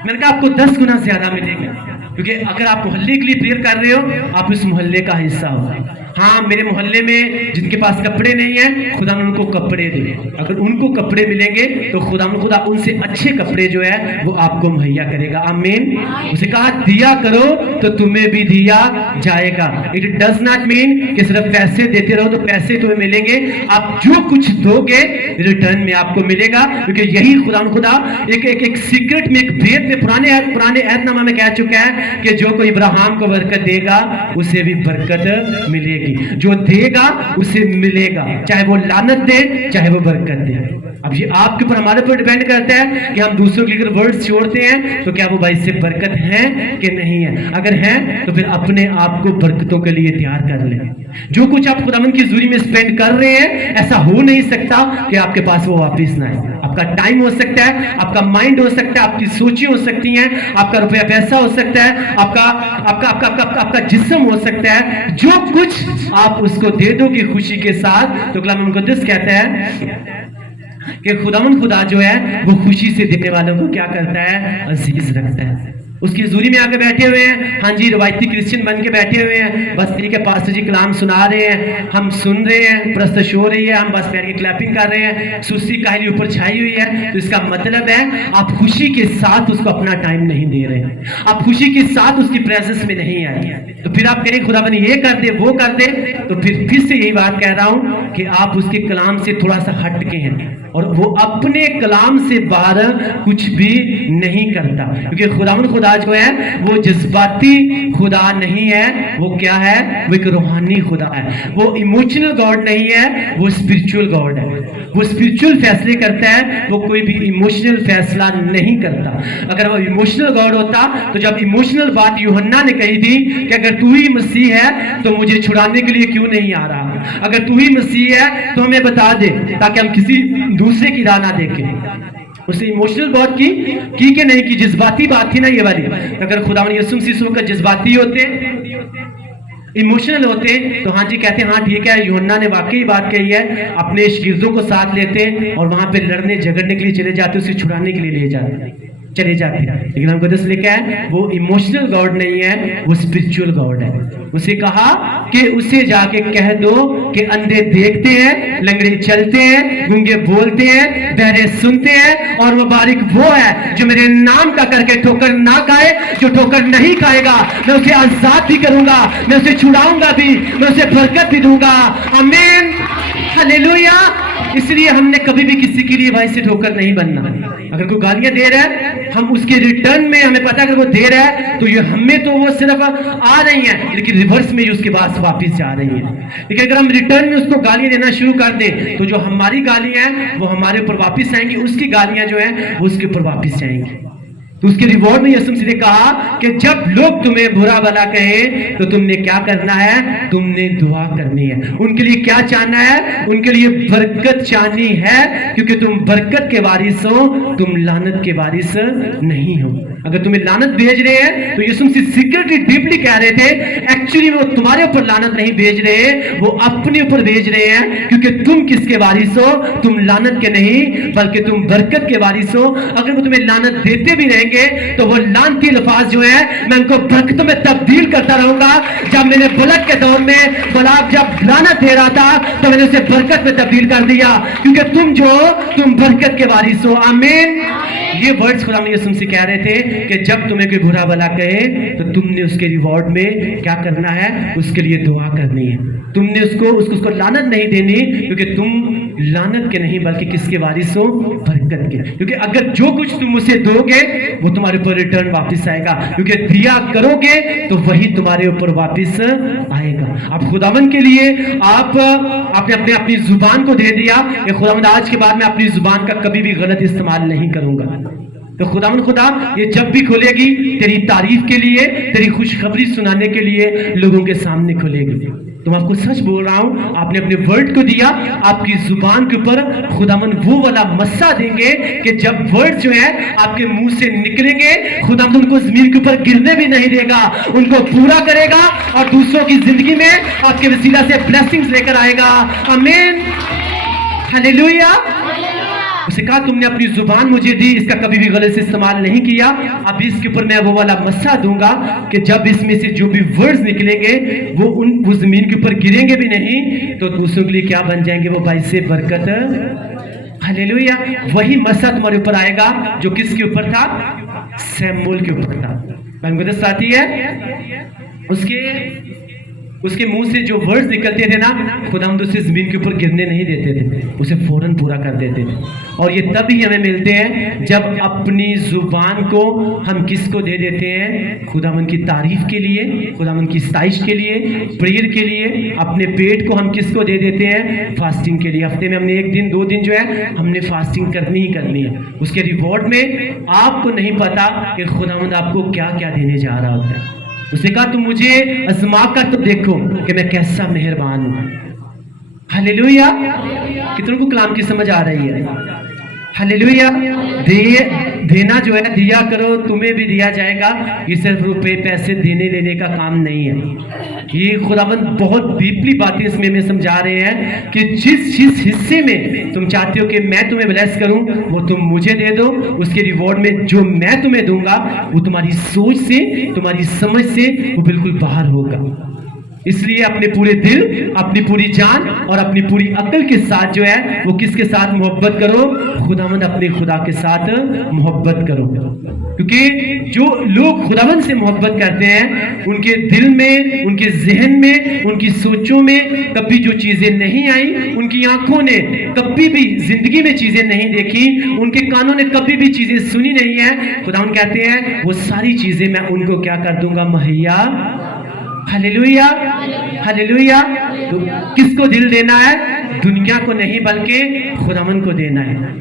मैंने कहा आपको 10 गुना ज्यादा मिलेगी, क्योंकि अगर आप मोहल्ले के लिए प्रेयर कर रहे हो, आप इस मोहल्ले का हिस्सा हो। हाँ, मेरे मोहल्ले में जिनके पास कपड़े नहीं है, खुदा उनको कपड़े दे। अगर उनको कपड़े मिलेंगे तो खुदा उनसे अच्छे कपड़े जो है वो आपको मुहैया करेगा। आमीन। उसे कहा दिया करो तो तुम्हें भी दिया जाएगा। इट डज नॉट मीन कि सिर्फ पैसे देते रहो तो पैसे तुम्हें मिलेंगे। आप जो कुछ दोगे रिटर्न में आपको मिलेगा, क्योंकि यही खुदा एक सीक्रेट में, एक भेद में पुराने अहदनामा में कह चुका है कि जो कोई इब्राहिम को बरकत देगा उसे भी बरकत मिलेगी। जो देगा उसे मिलेगा, चाहे वो लानत दे चाहे वो बरकत दे। अब ये आपके ऊपर, हमारे ऊपर डिपेंड करता है कि हम दूसरों के लिए वर्ड्स छोड़ते हैं तो क्या वो भाई से बरकत है कि नहीं है। अगर है तो फिर अपने आप को बरकतों के लिए तैयार कर ले। जो कुछ आप खुदावन की हुजूरी में स्पेंड कर रहे हैं, ऐसा हो नहीं सकता कि आपके पास वो वापस ना आए। आपका टाइम हो सकता है, आपका माइंड हो सकता है, आपकी सोचें हो सकती हैं, आपका रुपया पैसा हो सकता है, आपका जिस्म हो सकता है। जो कुछ आप उसको दे दोगे खुशी के साथ, तो कलाम मुक़द्दस कहता है कि खुदा जो है वो खुशी से देने वालों को क्या करता है, अजीज रखता है। उसकी हुजूरी में आके बैठे हुए हैं, हाँ जी, रवायती क्रिश्चियन बन के बैठे हुए हैं, बस ठीक है पास्टर जी कलाम सुना रहे हैं, हम सुन रहे हैं, प्रस्तुत हो रही है, हम बस बैठ के क्लैपिंग कर रहे हैं, सुस्ती काहली ऊपर छाई हुई है। तो इसका मतलब है आप खुशी के साथ उसको अपना टाइम नहीं दे रहे, आप खुशी के साथ उसकी प्रेजेंस में नहीं आए। तो फिर आप कहें खुदावन ये कर दे वो कर दे, तो फिर से यही बात कह रहा हूं कि आप उसके कलाम से थोड़ा सा हट के हैं और वो अपने कलाम से बाहर कुछ भी नहीं करता। क्योंकि खुदा जो है वो जज्बाती खुदा नहीं है, वो क्या है, वो एक रूहानी खुदा है। वो इमोशनल गॉड नहीं है, वो स्पिरिचुअल गॉड है। वो स्पिरिचुअल फैसले करता है, वो कोई भी इमोशनल फैसला नहीं करता। अगर वो इमोशनल गॉड होता तो जब इमोशनल बात यूहन्ना ने कही थी कि अगर तू ही मसीह है तो मुझे छुड़ाने के लिए क्यों नहीं आ रहा, अगर तू ही मसीह है तो हमें बता दे ताकि हम किसी दूसरे की राह ना देखें। उसने इमोशनल बात की कि नहीं की, जज्बाती बात थी ना ये वाली। अगर खुदावन यीशु मसीह का जज्बाती होते, इमोशनल होते तो हाँ जी कहते हैं हाँ ठीक है, यूहन्ना ने वाकई बात कही है, अपने शागिर्दों को साथ लेते और वहां पे लड़ने झगड़ने के लिए चले जाते, उसे छुड़ाने के लिए चले जाते हैं। लेकिन हमको दस लिखा है वो इमोशनल गॉड नहीं है, वो स्पिरिचुअल गॉड है। उसे कहा कि उसे जाके कह दो कि अंधे देखते हैं, लंगड़े चलते हैं, गूंगे बोलते हैं, बहरे सुनते हैं, और वो बारिक वो है जो मेरे नाम का करके ठोकर ना खाए। जो ठोकर नहीं खाएगा मैं उसे आजाद भी करूंगा, मैं उसे छुड़ाऊंगा भी, मैं उसे बरकत भी दूंगा। आमीन, हालेलुया। इसलिए हमने कभी भी किसी के लिए भाई से ठोकर नहीं बनना। अगर कोई गालियां दे रहा है, हम उसके रिटर्न में, हमें पता है अगर वो दे रहा है तो ये हमें तो वो सिर्फ आ रही है, लेकिन रिवर्स में उसके पास वापस जा रही है। लेकिन अगर हम रिटर्न में उसको गालियां देना शुरू कर दें तो जो हमारी गालियां हैं वो हमारे ऊपर वापस आएंगी, उसकी गालियां जो है वो उसके ऊपर वापस जाएंगी। तो उसके रिवॉर्ड में यीशु मसीह ने कहा कि जब लोग तुम्हें बुरा भला कहें तो तुमने क्या करना है, तुमने दुआ करनी है। उनके लिए क्या चाहना है, उनके लिए बरकत चाहनी है, क्योंकि तुम बरकत के वारिस हो, तुम लानत के वारिस नहीं हो। अगर तुम्हें लानत भेज रहे हैं तो यीशु मसीह सीक्रेटली डीपली कह रहे थे, एक्चुअली वो तुम्हारे ऊपर लानत नहीं भेज रहे, वो अपने ऊपर भेज रहे हैं, क्योंकि तुम किसके वारिस हो, तुम लानत के नहीं बल्कि तुम बरकत के वारिस हो। अगर वो तुम्हें लानत देते भी रहेंगे तो वो लानती अल्फाज जो है मैं उनको बरकतों में तब्दील करता रहूंगा। जब मैंने बुलक के दौर में गुलाब जब लानत दे रहा था तो मैंने उसे बरकत में तब्दील कर दिया, क्योंकि तुम बरकत के वारिस हो। आमीन। ये वर्ड्स खुदा यीशु मसीह कह रहे थे कि जब तुम्हें कोई बुरा भला कहे तो तुमने उसके रिवॉर्ड में क्या करना है, उसके लिए दुआ करनी है। तुमने उसको लानत नहीं देनी, क्योंकि तुम लानत के नहीं बल्कि किसके वारिस हो, बरकत के। क्योंकि अगर जो कुछ तुम उसे दोगे वो तुम्हारे ऊपर रिटर्न वापस आएगा, क्योंकि दिया करोगे तो वही तुम्हारे ऊपर वापस आएगा। आप खुदावन के लिए आपने अपनी जुबान को दे दिया कि खुदावन आज के बाद मैं अपनी जुबान का कभी भी गलत इस्तेमाल नहीं करूंगा। तो खुदा ये जब भी खुलेगी तेरी तारीफ के लिए, तेरी खुशखबरी सुनाने के लिए लोगों के सामने खुलेगी। तो मैं आपको सच बोल रहा हूं, आपने अपने वर्ड को दिया, आपकी जुबान के ऊपर खुदावन वो वाला मस्सा देंगे कि जब वर्ड जो है आपके मुंह से निकलेंगे, खुदावन उनको जमीन के ऊपर गिरने भी नहीं देगा, उनको पूरा करेगा और दूसरों की जिंदगी में आपके वसीला से ब्लेसिंग्स लेकर आएगा। आमीन, हालेलुया। उसे कहा तुमने अपनी जुबान मुझे दी, इसका कभी भी गलत से इस्तेमाल नहीं किया। अब इसके ऊपर मैं वो वाला मस्सा दूंगा कि जब इसमें से जो भी वर्ड्स निकलेंगे वो जमीन के ऊपर गिरेंगे भी नहीं, तो दूसरों के लिए क्या बन जाएंगे, वो बाइस से बरकत। हालेलुया। वही मस्सा तुम्हारे ऊपर आएगा जो किसके ऊपर था, शमूएल के ऊपर था। मुकद्दस साथी है, उसके मुंह से जो वर्ड्स निकलते थे ना, खुदावंद उसे जमीन के ऊपर गिरने नहीं देते थे, उसे फौरन पूरा कर देते थे। और ये तभी हमें मिलते हैं जब अपनी जुबान को हम किसको दे देते हैं, खुदावंद की तारीफ के लिए, खुदावंद की सताइश के लिए, प्रेयर के लिए। अपने पेट को हम किसको दे देते हैं, फास्टिंग के लिए। हफ्ते में हमने 1 दिन 2 दिन जो है हमने फास्टिंग करनी ही करनी है। उसके रिवॉर्ड में आपको नहीं पता कि खुदावंद आपको क्या क्या देने जा रहा होता है। उसने कहा तुम मुझे आजमा कर तो देखो कि मैं कैसा मेहरबान हूं। हालेलुया। कितनों को कलाम की समझ आ रही है? हालेलुया। देना जो है, दिया करो तुम्हें भी दिया जाएगा। ये सिर्फ रुपए पैसे देने लेने का काम नहीं है। ये खुदावंद बहुत डीपली बातें इसमें हमें समझा रहे हैं कि जिस हिस्से में तुम चाहते हो कि मैं तुम्हें ब्लेस करूं वो तुम मुझे दे दो। उसके रिवॉर्ड में जो मैं तुम्हें दूंगा वो तुम्हारी सोच से, तुम्हारी समझ से वो बिल्कुल बाहर होगा। इसलिए अपने पूरे दिल, अपनी पूरी जान और अपनी पूरी अक्ल के साथ जो है वो किसके साथ मोहब्बत करो, खुदावंद अपने खुदा के साथ मोहब्बत करो। क्योंकि जो लोग खुदावंद से मोहब्बत करते हैं उनके दिल में, उनके जहन में, उनकी सोचों में कभी जो चीजें नहीं आई, उनकी आंखों ने कभी भी जिंदगी में चीजें नहीं देखी, उनके कानों ने कभी भी चीजें सुनी नहीं है, खुदावंद कहते हैं वो सारी चीजें मैं उनको क्या कर दूंगा, मुहैया। Hallelujah, hallelujah. तो किसको दिल देना है, दुनिया को नहीं बल्कि खुदावन को देना है।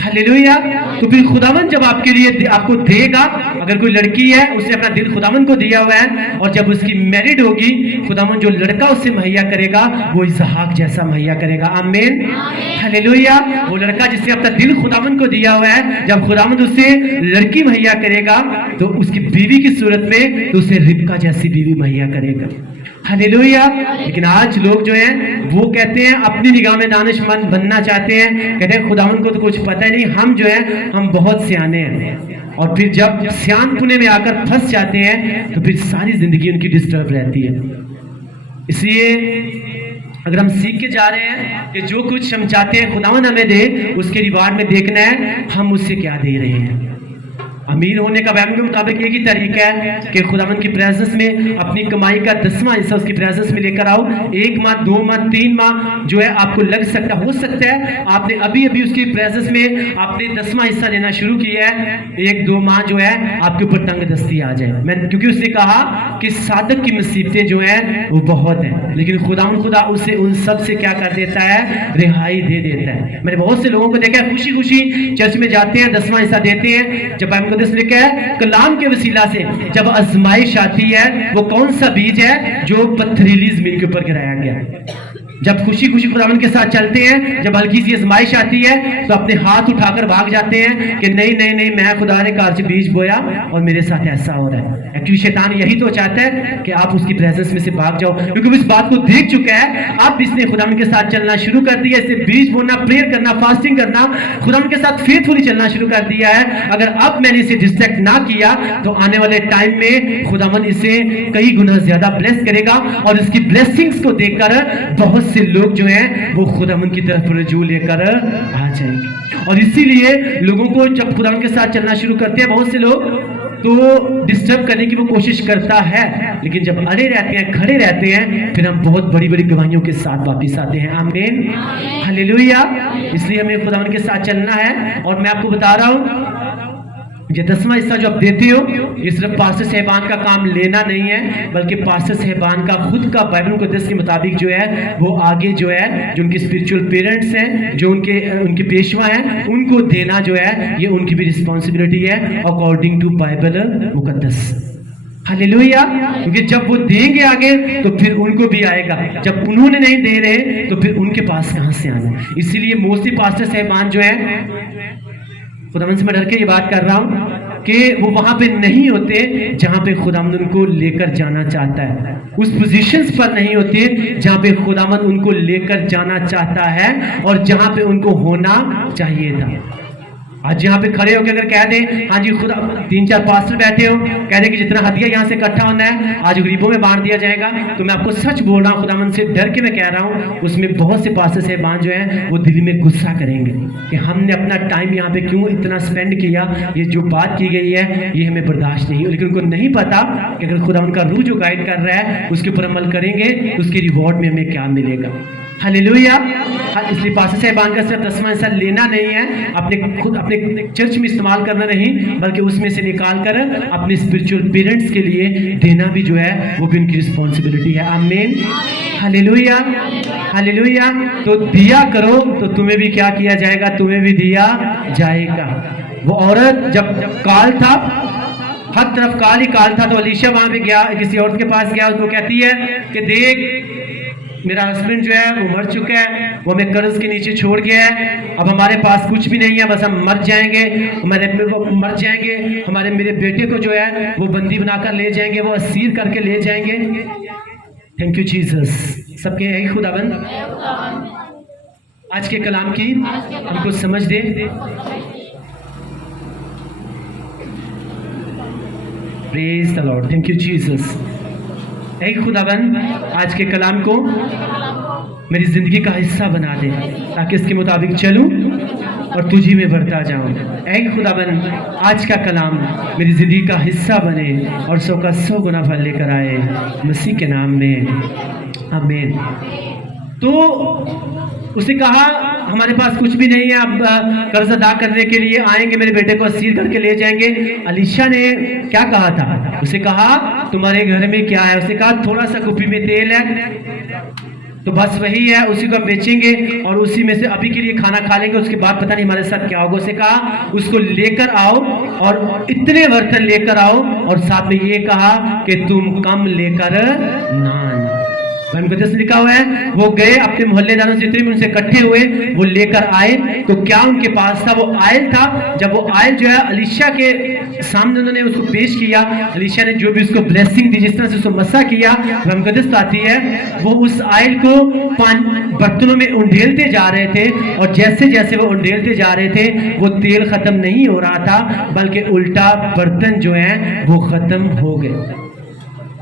हालेलुया। तो फिर खुदावन जब आपके लिए आपको देगा, अगर कोई लड़की है उसने अपना दिल खुदावन को दिया हुआ है, और जब उसकी मैरिड होगी खुदावन जो लड़का उससे मुहैया करेगा वो इसहाक जैसा मुहैया करेगा। आमीन, हालेलुया। वो लड़का जिसने अपना दिल खुदावन को दिया हुआ है, जब खुदावन उससे लड़की मुहैया करेगा तो उसकी बीवी की सूरत में तो उसे रिबका जैसी बीवी मुहैया करेगा। हालेलुया। लेकिन आज लोग जो हैं वो कहते हैं, अपनी निगाह में दानिशमंद बनना चाहते हैं, कहते हैं खुदावन को तो कुछ पता ही नहीं, हम जो है हम बहुत सियाने हैं। और फिर जब सियानपुने में आकर फंस जाते हैं तो फिर सारी जिंदगी उनकी डिस्टर्ब रहती है। इसलिए अगर हम सीख के जा रहे हैं कि जो कुछ हम चाहते हैं खुदावन हमें दे, उसके रिवार्ड में देखना है हम उससे क्या दे रहे हैं। अमीर होने का बाइबल के मुताबिक एक ही तरीका है कि खुदावंद की प्रेजेंस में अपनी कमाई का 10वां हिस्सा उसकी प्रेजेंस में लेकर आओ। 1 माह, 2 माह, 3 माह जो है आपको लग सकता, हो सकता है आपने अभी अभी उसकी प्रेजेंस में आपने 10वां हिस्सा लेना शुरू किया है, 1-2 माह जो है आपके ऊपर तंग दस्ती आ जाए। मैं क्योंकि उसने कहा कि साधक की मुसीबतें जो है वो बहुत है, लेकिन खुदा उसे उन सब से क्या कर देता है, रिहाई दे देता है। मैंने बहुत से लोगों को देखा है खुशी खुशी चर्च में जाते हैं, 10वां हिस्सा देते हैं। जब बाइबल मुकद्दस लिखा है कलाम के वसीला से जब आजमाइश आती है, वो कौन सा बीज है जो पथरीली जमीन के ऊपर गिराया गया। जब खुशी खुशी खुदावंद के साथ चलते हैं, जब हल्की सी आजमाइश आती है तो अपने हाथ उठाकर भाग जाते हैं कि नहीं नहीं नहीं, मैं खुदा ने कार से बीज बोया और मेरे साथ ऐसा हो रहा है। एक्चुअली शैतान यही तो चाहता है कि आप उसकी प्रेजेंस में से भाग जाओ, क्योंकि वो इस बात को देख चुका है आप इसने खुदावंद के साथ चलना शुरू कर दिया, इससे बीज बोना, प्रेयर करना, फास्टिंग करना, खुदावंद के साथ फेथफुली चलना शुरू कर दिया है। अगर अब मैंने इसे डिस्ट्रैक्ट ना किया तो आने वाले टाइम में खुदावंद इसे कई गुना ज्यादा ब्लेस करेगा और इसकी ब्लेसिंग्स को देखकर बहुत से लोग जो हैं वो खुदावंद की तरफ रुजू लेकर आ जाएंगे। और इसीलिए लोगों को जब खुदावंद के साथ चलना शुरू करते हैं, बहुत से लोग तो डिस्टर्ब करने की वो कोशिश करता है, लेकिन जब अड़े रहते हैं, खड़े रहते हैं, फिर हम बहुत बड़ी बड़ी गवाहियों के साथ वापिस आते हैं। आमीन, हालेलुया। इसलिए हमें खुदावंद के साथ चलना है। और मैं आपको बता रहा हूं ये 10वां हिस्सा जो आप देते हो, ये सिर्फ पास्टर साहिबान का काम लेना नहीं है, बल्कि पास्टर साहिबान का खुद का बाइबल मुकद्दस के मुताबिक जो है वो आगे जो है जो उनके स्पिरिचुअल पेरेंट्स हैं, जो उनके पेशवा हैं, उनको देना जो है ये उनकी भी रिस्पॉन्सिबिलिटी है अकॉर्डिंग टू बाइबल मुकद्दस। हालेलुया। क्योंकि जब वो देंगे आगे तो फिर उनको भी आएगा, जब उन्होंने नहीं दे रहे तो फिर उनके पास कहां से आना। इसीलिए मोस्टली पास्टर साहिबान जो है, खुदावंद से मैं डर के ये बात कर रहा हूं कि वो वहां पे नहीं होते जहां पे खुदावंद उनको लेकर जाना चाहता है, उस पोजीशंस पर नहीं होते जहां पे खुदावंद उनको लेकर जाना चाहता है और जहां पे उनको होना चाहिए था। आज यहाँ पे खड़े होकर अगर कह दें हाँ जी खुदा, 3-4 पास्टर बैठे हो, कह दें कि जितना हदिया यहाँ से इकट्ठा होना है आज गरीबों में बांट दिया जाएगा, तो मैं आपको सच बोल रहा हूँ, खुदावंद से डर के मैं कह रहा हूँ, उसमें बहुत से पास्टर साहिबान जो हैं वो दिल में गुस्सा करेंगे कि हमने अपना टाइम यहाँ पे क्यों इतना स्पेंड किया, ये जो बात की गई है ये हमें बर्दाश्त नहीं हो। लेकिन उनको नहीं पता कि अगर खुदावंद का रूह जो गाइड कर रहा है उसके ऊपर अमल करेंगे तो उसके रिवॉर्ड में हमें क्या मिलेगा। हालेलुया। इसलिए पास्टर साहिबान का सिर्फ 10वां हिस्सा लेना नहीं है, अपने चर्च में इस्तेमाल करना नहीं, बल्कि उसमें से निकाल कर अपने स्पिरिचुअल पेरेंट्स के लिए देना भी जो है वो भी उनकी रिस्पॉन्सिबिलिटी है। आमीन, हालेलुया, हालेलुया। तो दिया करो तो तुम्हें भी क्या किया जाएगा, तुम्हें भी दिया जाएगा। वो औरत जब काल था, हर तरफ काल ही काल था, तो अलीशा वहां पे गया, किसी औरत के पास गया, उसको कहती है कि देख मेरा हस्बैंड जो है वो मर चुका है, वो हमें कर्ज के नीचे छोड़ गया है, अब हमारे पास कुछ भी नहीं है, बस हम मर जाएंगे, हमारे मेरे बेटे को जो है वो बंदी बनाकर ले जाएंगे, वो असीर करके ले जाएंगे। Thank you Jesus. सबके यही खुदाबंद आज के कलाम की हमको समझ दे। Praise the Lord, thank you Jesus. ऐ खुदाबंद आज के कलाम को मेरी जिंदगी का हिस्सा बना दे, ताकि इसके मुताबिक चलूं और तुझी में बढ़ता जाऊं। ऐ खुदाबंद आज का कलाम मेरी जिंदगी का हिस्सा बने और 100 का 100 गुना फल लेकर आए, मसीह के नाम में, आमीन। तो उसने कहा हमारे पास कुछ भी नहीं है, अब कर्ज अदा करने के लिए आएंगे, मेरे बेटे को असीर करके ले जाएंगे। अलीशा ने क्या कहा था, उसे कहा तुम्हारे घर में क्या है, उसने कहा थोड़ा सा कुप्पी में तेल है, तो बस वही है, उसी को हम बेचेंगे और उसी में से अभी के लिए खाना खा लेंगे, उसके बाद पता नहीं हमारे साथ क्या होगा। उसने कहा उसको लेकर आओ और इतने बर्तन लेकर आओ, और साथ में ये कहा कि तुम कम लेकर ना आना। मुकद्दस लिखा हुआ है वो गए अपने मोहल्लेदारों से, जितने भी उनसे इकट्ठे हुए वो लेकर आए। तो क्या उनके पास था, वो आयल था। जब वो आयल जो है अलीशा के सामने उन्होंने उसको पेश किया, अलीशा ने जो भी उसको ब्लेसिंग दी, जिस तरह से उसको मसा किया, मुकद्दस आती है वो उस आयल को बर्तनों में उंडेलते जा रहे थे, और जैसे जैसे वो उंडेलते जा रहे थे वो तेल खत्म नहीं हो रहा था, बल्कि उल्टा बर्तन जो है वो खत्म हो गए।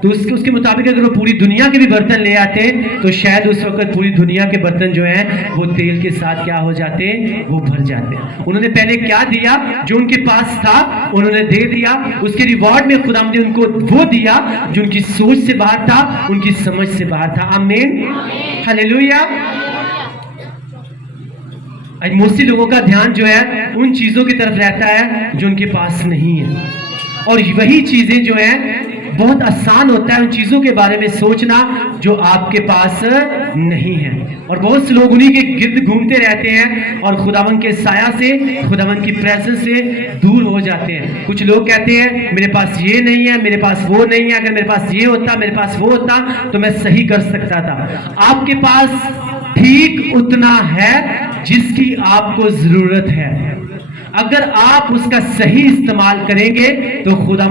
तो उसके मुताबिक अगर वो पूरी दुनिया के भी बर्तन ले आते तो शायद उस वक्त पूरी दुनिया के बर्तन जो हैं वो तेल के साथ क्या हो जाते, वो भर जाते। उन्होंने पहले क्या दिया, जो उनके पास था उन्होंने दे दिया, उसके रिवॉर्ड में खुदा ने उनको वो दिया जो उनकी सोच से बाहर था, उनकी समझ से बाहर था। आमीन, हालेलुया। आज मोस्टली लोगों का ध्यान जो है उन चीजों की तरफ रहता है जो उनके पास नहीं है, और वही चीजें जो है बहुत आसान होता है उन चीजों के बारे में सोचना जो आपके पास नहीं है। और बहुत से लोग उन्हीं के गिर्द घूमते रहते हैं और खुदावन के साया से, खुदावन की प्रेजेंस से दूर हो जाते हैं। कुछ लोग कहते हैं मेरे पास ये नहीं है, मेरे पास वो नहीं है, अगर मेरे पास ये होता, मेरे पास वो होता तो मैं सही कर सकता था। आपके पास ठीक उतना है जिसकी आपको जरूरत है। अगर आप उसका सही इस्तेमाल करेंगे तो खुदा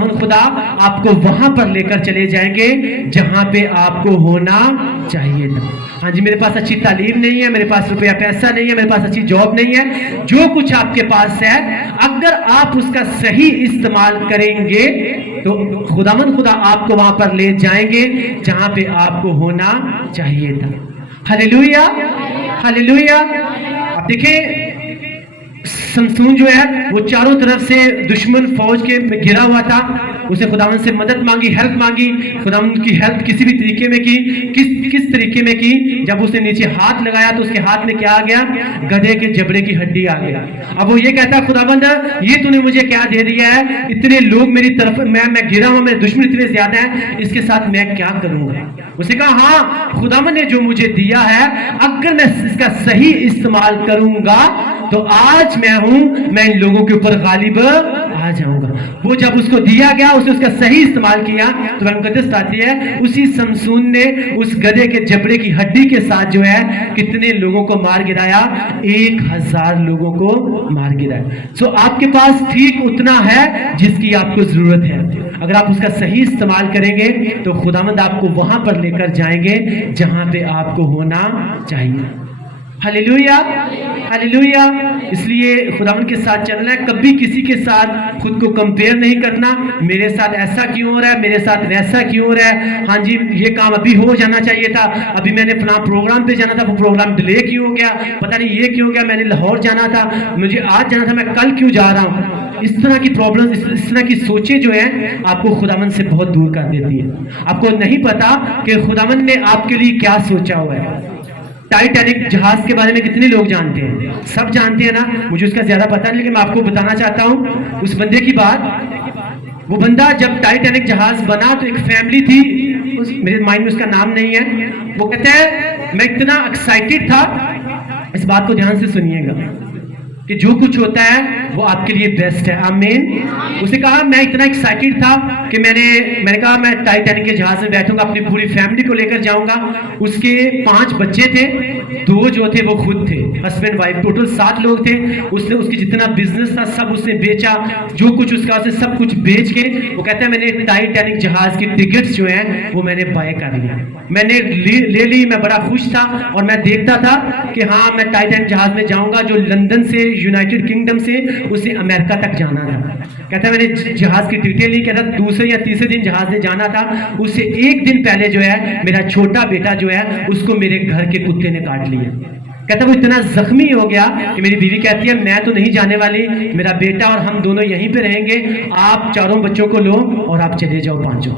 आपको वहां पर लेकर चले जाएंगे जहां पे आपको होना चाहिए था। हाँ जी, मेरे पास अच्छी तालीम नहीं है, मेरे पास रुपया पैसा नहीं है, मेरे पास अच्छी जॉब नहीं है, जो कुछ आपके पास है अगर आप उसका सही इस्तेमाल करेंगे तो खुदा आपको वहां पर ले जाएंगे जहां पे आपको होना चाहिए था। Hallelujah, hallelujah. अब देखिए समसून जो है वो चारों तरफ से दुश्मन फौज के घिरा हुआ था, उसे खुदावन से मदद मांगी, हेल्प मांगी। खुदावन की हेल्प किसी भी तरीके में की, किस तरीके में की, जब उसने नीचे हाथ लगाया तो उसके हाथ में क्या आ गया, गधे के जबड़े की हड्डी आ गया। अब वो ये कहता खुदावन ये तूने मुझे क्या दे दिया है, इतने लोग मेरी तरफ, मैं घिरा हूं, मेरे दुश्मन इतने ज्यादा हैं, इसके साथ मैं क्या करूंगा। उसने कहा हाँ, खुदावन ने जो मुझे दिया है अगर मैं इसका सही इस्तेमाल करूंगा तो आज मैं इन लोगों के ऊपर गालिब आ जाऊंगा। वो जब उसको दिया गया उसने उसका सही इस्तेमाल किया तो मुकद्दस आती है उसी समसून ने उस गधे के जबड़े की हड्डी के साथ जो है कितने लोगों को मार गिराया, 1000 लोगों को मार गिराया। सो आपके पास ठीक उतना है जिसकी आपको जरूरत है। अगर आप उसका सही इस्तेमाल करेंगे तो खुदावंद आपको वहां पर लेकर जाएंगे जहां पे आपको होना चाहिए। Hallelujah, hallelujah. इसलिए खुदावंद के साथ चलना है, कभी किसी के साथ खुद को कंपेयर नहीं करना। मेरे साथ ऐसा क्यों हो रहा है, मेरे साथ वैसा क्यों हो रहा है, हाँ जी ये काम अभी हो जाना चाहिए था, अभी मैंने अपना प्रोग्राम पे जाना था, वो प्रोग्राम डिले क्यों हो गया, पता नहीं ये क्यों हो गया, मैंने लाहौर जाना था, मुझे आज जाना था, मैं कल क्यों जा रहा हूँ। इस तरह की प्रॉब्लम, इस तरह की सोचें जो है आपको खुदावंद से बहुत दूर कर देती है। आपको नहीं पता कि खुदावंद ने आपके लिए क्या सोचा हुआ है। टाइटैनिक जहाज के बारे में कितने लोग जानते हैं, सब जानते हैं ना, मुझे उसका ज्यादा पता नहीं, लेकिन मैं आपको बताना चाहता हूं उस बंदे की बात। वो बंदा जब टाइटैनिक जहाज बना तो एक फैमिली थी, मेरे माइंड में उसका नाम नहीं है। वो कहते हैं मैं इतना एक्साइटेड था, इस बात को ध्यान से सुनिएगा, कि जो कुछ होता है वो आपके लिए बेस्ट है। आमीन। उसे कहा मैं इतना एक्साइटेड था कि मैंने कहा मैं टाइटैनिक के जहाज में बैठूंगा, अपनी पूरी फैमिली को लेकर जाऊंगा। उसके 5 बच्चे थे, 2 जो थे वो खुद थे, हस्बैंड वाइफ, टोटल 7 लोग थे। उसने उसकी जितना बिजनेस था सब उसने बेचा, जो कुछ उसका उसने सब कुछ बेच के वो कहता है मैंने टाइटैनिक जहाज की टिकट्स जो है वो मैंने बाय कर लिया, मैंने ले ली। मैं बड़ा खुश था और मैं देखता था कि हाँ मैं टाइटैनिक जहाज में जाऊंगा जो लंदन से, यूनाइटेड किंगडम से उसे अमेरिका तक जाना था। कहता है मैंने जहाज की टिकटें ली, कहता दूसरे या तीसरे दिन जहाज में जाना था, उससे 1 दिन पहले जो है मेरा छोटा बेटा जो है उसको मेरे घर के कुत्ते ने काट लिया। कहता वो इतना जख्मी हो गया कि मेरी बीवी कहती है मैं तो नहीं जाने वाली, मेरा बेटा और हम दोनों यहीं पे रहेंगे, आप 4 बच्चों को लो और आप चले जाओ 5।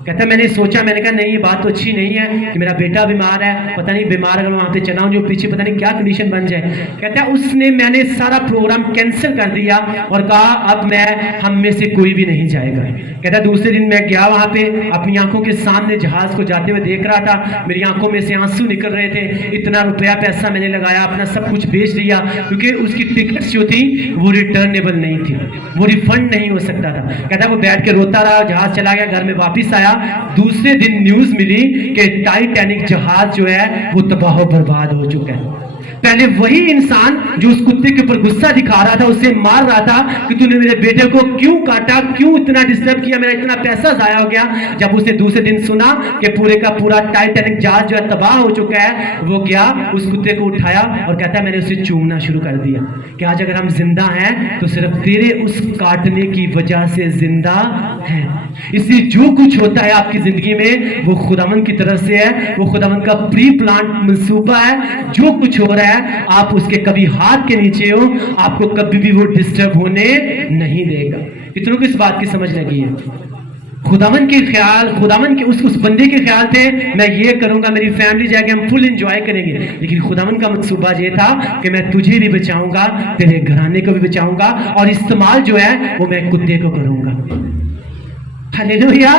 कहता मैंने सोचा, मैंने कहा नहीं ये बात तो अच्छी नहीं है कि मेरा बेटा बीमार है, पता नहीं बीमार अगर वहां पे चलाऊं जो पीछे पता नहीं क्या कंडीशन बन जाए। कहता है मैंने सारा प्रोग्राम कैंसिल कर दिया और कहा अब हम में से कोई भी नहीं जाएगा। कहता दूसरे दिन मैं गया वहां पे, अपनी आंखों के सामने जहाज को जाते हुए देख रहा था, मेरी आंखों में से आंसू निकल रहे थे। इतना रुपया पैसा मैंने लगाया, अपना सब कुछ बेच दिया, क्योंकि उसकी टिकट्स जो थी वो रिटर्नेबल नहीं थी, वो रिफंड नहीं हो सकता था। कहता वो बैठ के रोता रहा, जहाज चला गया, घर में वापिस आया। दूसरे दिन न्यूज मिली कि टाइटैनिक जहाज जो है वो तबाह बर्बाद हो चुका है। पहले वही इंसान जो उस कुत्ते के ऊपर गुस्सा दिखा रहा था, उसे मार रहा था कि तूने मेरे बेटे को क्यों काटा, क्यों इतना डिस्टर्ब किया, मेरा इतना पैसा जाया हो गया। जब उसने दूसरे दिन सुना कि पूरे का पूरा टाइटैनिक जहाज जो है तबाह हो चुका है, वो गया उस कुत्ते को उठाया और कहता है मैंने उसे चूमना शुरू कर दिया कि आज अगर हम जिंदा हैं तो सिर्फ तेरे उस काटने की वजह से जिंदा हैं। इसलिए जो कुछ होता है आपकी जिंदगी में वो खुदावन की तरफ से है, वो खुदावन का प्री प्लान मंसूबा है। जो कुछ हो रहा है आप उसके कभी हाथ के नीचे हो, आपको कभी भी वो डिस्टर्ब होने नहीं देगा। कितनों को इस बात की समझ लगी है? खुदावन के ख्याल, खुदावन के उस बंदे के ख्याल थे मैं ये करूंगा, मेरी फैमिली जाके हम फुल एंजॉय करेंगे, लेकिन खुदावन का मंसूबा ये था कि मैं तुझे भी बचाऊंगा, तेरे घराने को भी बचाऊंगा और इस्तेमाल जो है वो मैं कुत्ते को करूंगा। हालेलुया।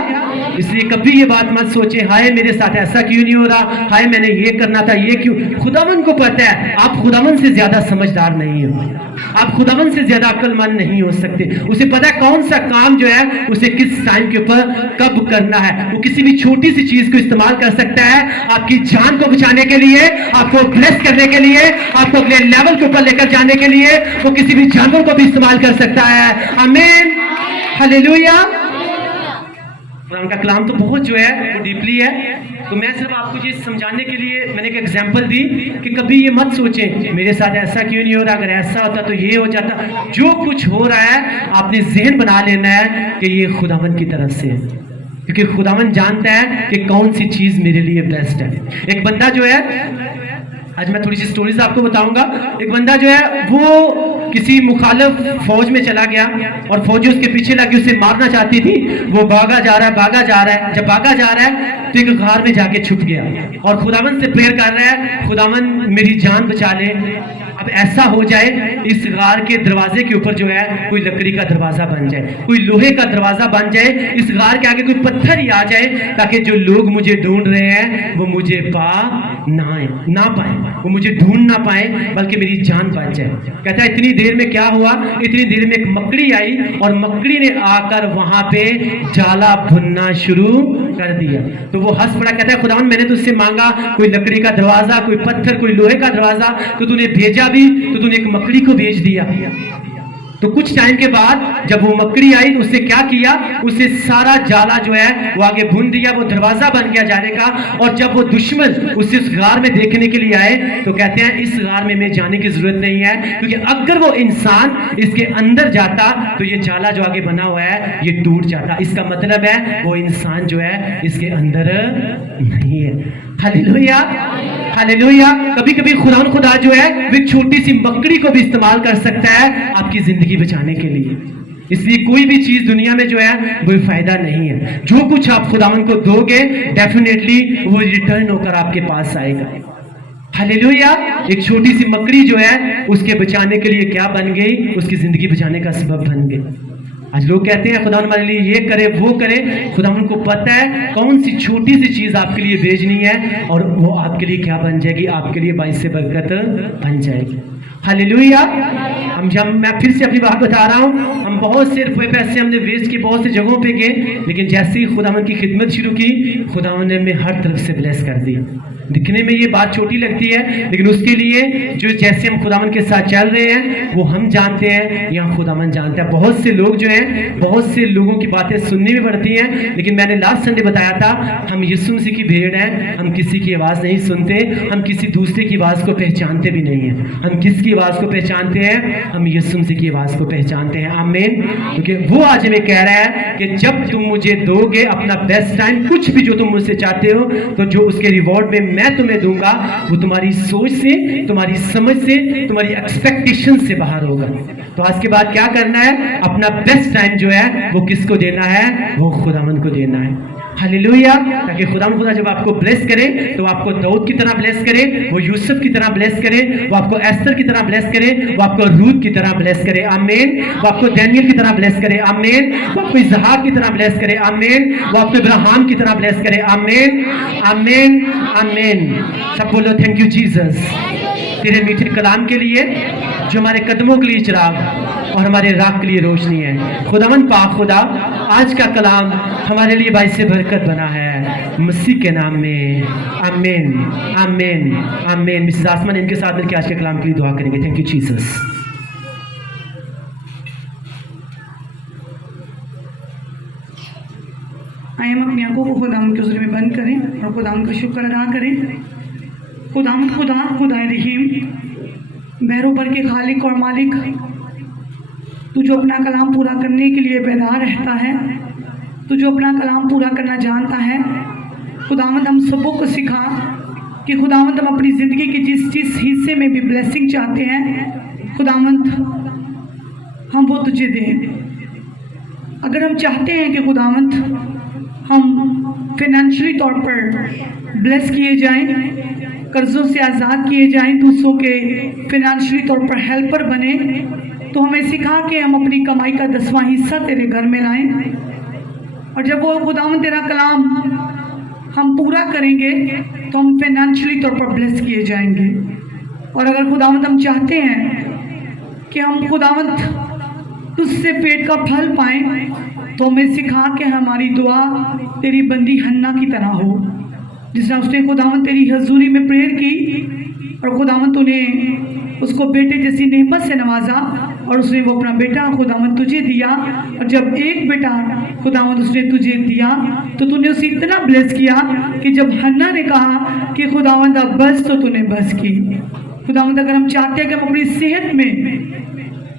इसलिए कभी ये बात मत सोचे हाय मेरे साथ ऐसा क्यों नहीं हो रहा, हाय मैंने ये करना था, ये क्यों। खुदावन को पता है आप खुदावन से ज्यादा समझदार नहीं हो, आप खुदावन से ज्यादा अक्लमंद नहीं हो सकते। उसे पता है कौन सा काम जो है उसे किस टाइम के ऊपर कब करना है। वो किसी भी छोटी सी चीज को इस्तेमाल कर सकता है आपकी जान को बचाने के लिए, आपको ब्लेस करने के लिए, आपको अगले लेवल के ऊपर लेकर जाने के लिए। वो किसी भी जानवर को भी इस्तेमाल कर सकता है। आमीन, हालेलुया। खुदा का कलाम तो बहुत जो है वो डीपली है, तो मैं सिर्फ आपको ये समझाने के लिए मैंने एक एग्जांपल दी कि कभी ये मत सोचें मेरे साथ ऐसा क्यों नहीं हो रहा, अगर ऐसा होता तो ये हो जाता। जो कुछ हो रहा है आपने जहन बना लेना है कि ये खुदावन की तरफ से है, क्योंकि खुदावन जानता है कि कौन सी चीज मेरे लिए बेस्ट है। एक बंदा जो है, आज मैं थोड़ी सी स्टोरीज आपको बताऊंगा। एक बंदा जो है वो किसी मुखालिफ फौज में चला गया और फौजी उसके पीछे लगी, उसे मारना चाहती थी। वो भागा जा रहा है, भागा जा रहा है। जब भागा जा रहा है तो एक गार में जाके छुप गया और खुदावन से प्रेयर कर रहा है, खुदावन मेरी जान बचा ले। अब ऐसा हो जाए इस गार के दरवाजे के ऊपर जो है कोई लकड़ी का दरवाजा बन जाए, कोई लोहे का दरवाजा बन जाए, इस गार के आगे कोई पत्थर ही आ जाए ताकि जो लोग मुझे ढूंढ रहे हैं वो मुझे ना पाए, वो मुझे ढूंढ ना पाए, बल्कि मेरी जान बच जाए। कहता है इतनी देर में क्या हुआ, इतनी देर में एक मकड़ी आई और मकड़ी ने आकर वहां पे जाला भुनना शुरू कर दिया। तो वो हंस पड़ा, कहता है खुदावन मैंने तुझसे मांगा कोई लकड़ी का दरवाजा, कोई पत्थर, कोई लोहे का दरवाजा, तो तूने भेजा भी, तो तूने एक मकड़ी को भेज दिया। तो कुछ टाइम के बाद जब वो मकड़ी आई तो उसने क्या किया, उसे सारा जाला जो है वो आगे भून दिया, वो दरवाजा बन गया जाने का। और जब वो दुश्मन उसे उस गार में देखने के लिए आए तो कहते हैं इस गार में मैं जाने की जरूरत नहीं है, क्योंकि अगर वो इंसान इसके अंदर जाता तो ये जाला जो आगे बना हुआ है ये टूट जाता। इसका मतलब है वो इंसान जो है इसके अंदर नहीं है। Hallelujah, hallelujah. कभी कभी खुदा जो है वो छोटी सी मकड़ी को भी इस्तेमाल कर सकता है आपकी जिंदगी बचाने के लिए। इसलिए कोई भी चीज दुनिया में जो है वो फायदा नहीं है। जो कुछ आप खुदावन को दोगे डेफिनेटली वो रिटर्न होकर आपके पास आएगा। हालेलुया। एक छोटी सी मकड़ी जो है उसके बचाने के लिए क्या बन गई, उसकी जिंदगी बचाने का सबब बन गई। आज लोग कहते हैं खुदा हमारे लिए ये करे वो करे, खुदा उनको पता है कौन सी छोटी सी चीज आपके लिए भेजनी है और वो आपके लिए क्या बन जाएगी, आपके लिए बाइस से बरकत बन जाएगी। हालेलुया। मैं फिर से अपनी बात बता रहा हूँ, हम बहुत से रुपए पैसे हमने वेस्ट किए, बहुत सी जगहों पे गए, लेकिन जैसे ही खुदावन की खिदमत शुरू की खुदावन ने हमें हर तरफ से ब्लेस कर दी। दिखने में ये बात छोटी लगती है, लेकिन उसके लिए जो जैसे हम खुदावन के साथ चल रहे हैं वो हम जानते हैं या खुदावन जानते हैं। बहुत से लोग जो हैं, बहुत से लोगों की बातें सुननी भी पड़ती हैं, लेकिन मैंने लास्ट संडे बताया था हम यीशु मसीह की भेड़ हैं, हम किसी की आवाज़ नहीं सुनते, हम किसी दूसरे की आवाज़ को पहचानते भी नहीं हैं। हम किसकी आवाज़ को पहचानते हैं, हम यीशु मसीह की आवाज़ को पहचानते हैं। आमीन। क्योंकि वो आज हमें कह रहा है कि जब तुम मुझे दोगे अपना बेस्ट टाइम, कुछ भी जो तुम मुझसे चाहते हो, तो जो उसके रिवॉर्ड में मैं तुम्हें दूंगा वो तुम्हारी सोच से, तुम्हारी समझ से, तुम्हारी एक्सपेक्टेशन से बाहर होगा। तो आज के बाद क्या करना है, अपना बेस्ट टाइम जो है वो किसको देना है, वो खुदावंद को देना है। हालेलुया। ताकि खुदा जब आपको ब्लेस करे तो आपको दाऊद की तरह ब्लेस करे, वो यूसुफ की तरह ब्लेस करे, वो आपको एस्तर की तरह ब्लेस करे, वो आपको रूत की तरह ब्लेस करे। आमीन। वो आपको दानियल की तरह ब्लेस करे। आमीन। वो आपको इसहाक की तरह ब्लेस करे। आमीन। वो आपको इब्राहिम की तरह ब्लेस करे। आमीन, आमीन, आमीन। सब बोलो थैंक यू जीसस। तेरे मीठे कलाम के लिए जो हमारे कदमों के लिए चिराग और हमारे राह के लिए रोशनी है। खुदावंद पाक खुदा, आज का कलाम हमारे लिए बाइस से बरकत बना है, मसीह के नाम में आमीन आमीन आमीन। मिसेस आसमान इनके साथ मिलकर आज के कलाम के लिए दुआ करेंगे। Thank you Jesus. आइए हम अपनी आंखों को खुदावंद के हुज़ूर में बंद करें और खुदावंद का शुक्र अदा करें। खुदावंद खुदा, खुदा रहीम, बहरों पर के खालिक और मालिक, तू जो अपना कलाम पूरा करने के लिए पैदा रहता है, तू जो अपना कलाम पूरा करना जानता है, खुदावंद हम सबों को सिखा कि खुदावंद हम अपनी ज़िंदगी के जिस हिस्से में भी ब्लेसिंग चाहते हैं, खुदावंद हम वो तुझे दें। अगर हम चाहते हैं कि खुदावंद हम फिनेंशियली तौर पर ब्लेस किए जाएं, कर्ज़ों से आज़ाद किए जाएं, दूसरों के फिनेंशियली तौर पर हेल्पर बने, तो हमें सिखा कि हम अपनी कमाई का 10वां हिस्सा तेरे घर में लाएं। और जब वो खुदावंद तेरा कलाम हम पूरा करेंगे तो हम फिनेंशियली तौर पर ब्लेस किए जाएंगे। और अगर खुदावंद हम चाहते हैं कि हम खुदावंद तुझसे पेट का फल पाएं, तो हमें सिखा कि हमारी दुआ तेरी बंदी हन्ना की तरह हो, जिस तरह उसने खुदावंद तेरी हजूरी में प्रेयर की और खुदावंद तूने उसको बेटे जैसी नेमत से नवाजा और उसने वो अपना बेटा खुदावंद तुझे दिया। और जब एक बेटा खुदावंद उसने तुझे दिया तो तूने उसे इतना ब्लेस किया कि जब हन्ना ने कहा कि खुदावंद अब बस, तो तूने बस की। खुदावंद अगर हम चाहते हैं कि हम अपनी सेहत में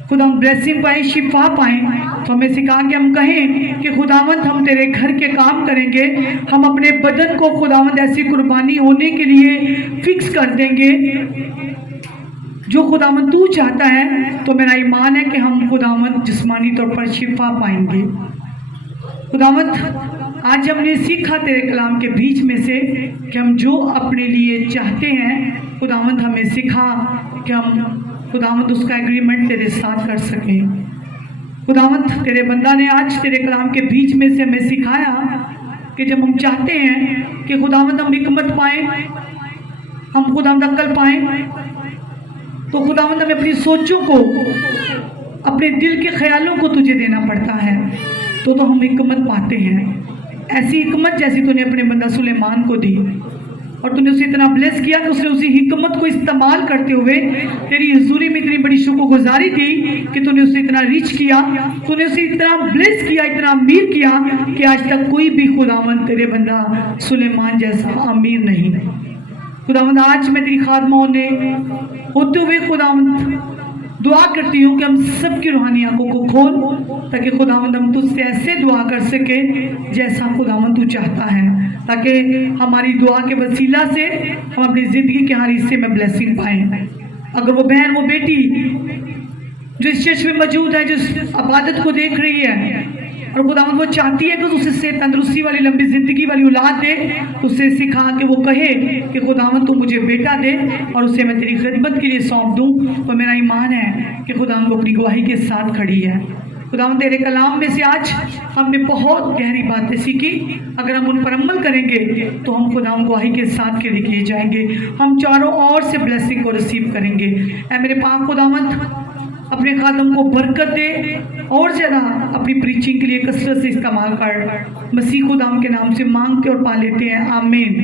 खुदा हम ब्लेसिंग पाएँ, शिफा पाएँ, तो हमें सिखा कि हम कहें कि खुदावंद हम तेरे घर के काम करेंगे, हम अपने बदन को खुदावंद ऐसी कुर्बानी होने के लिए फिक्स कर देंगे जो खुदावंद तू चाहता है। तो मेरा ईमान है कि हम खुदावंद जिस्मानी तौर पर शिफा पाएंगे। खुदावंद आज हमने सीखा तेरे कलाम के बीच में से कि हम जो अपने लिए चाहते हैं, खुदावंद हमें सिखा कि हम खुदावंद उसका एग्रीमेंट तेरे साथ कर सकें। खुदावंद तेरे बंदा ने आज तेरे कलाम के बीच में से हमें सिखाया कि जब हम चाहते हैं कि खुदावंद हम हिकमत पाएँ, हम खुदावंद अक्ल पाएँ, तो खुदावंद हमें अपनी सोचों को, अपने दिल के ख्यालों को तुझे देना पड़ता है, तो हम हिकमत पाते हैं। ऐसी हिकमत जैसी तूने अपने बंदा सुलेमान को दी और तूने उसे इतना ब्लेस किया कि उसने उसी हिकमत को इस्तेमाल करते हुए तेरी हुजूरी में इतनी बड़ी शुक्रगुजारी दी कि तूने उसे इतना रिच किया, तूने उसे इतना ब्लेस किया, इतना अमीर किया कि आज तक कोई भी खुदावंद तेरे बंदा सुलेमान जैसा अमीर नहीं। खुदावंद आज मैं तेरी खादमा होते हुए खुदावंद दुआ करती हूँ कि हम सबकी रूहानी आंखों को खोल, ताकि खुदावंद हम तुझसे ऐसे दुआ कर सके जैसा खुदावंद तू चाहता है, ताकि हमारी दुआ के वसीला से हम अपनी ज़िंदगी के हर हिस्से में ब्लेसिंग पाएँ। अगर वो बहन, वो बेटी जो इस चर्च में मौजूद है, जो इस इबादत को देख रही है और खुदावंद वो चाहती है कि उससे तंदुरुस्ती वाली लंबी ज़िंदगी वाली औलाद दे, तो उसे सिखा कि वो कहे कि खुदावंद तू मुझे बेटा दे और उसे मैं तेरी खिदमत के लिए सौंप दूँ। तो मेरा ईमान है कि खुदावंद वो अपनी गवाही के साथ खड़ी है। खुदावंद तेरे कलाम में से आज हमने बहुत गहरी बातें सीखी, अगर हम उन पर अमल करेंगे तो हम खुदावंद गवाही के साथ के लिए जाएंगे, हम चारों ओर से ब्लेसिंग को रिसीव करेंगे। ऐ मेरे पाक खुदावंद अपने खादम को बरकत दे और ज़्यादा अपनी प्रीचिंग के लिए कसरत से इस्तेमाल कर। मसीह खुदाम के नाम से मांगते और पा लेते हैं, आमीन।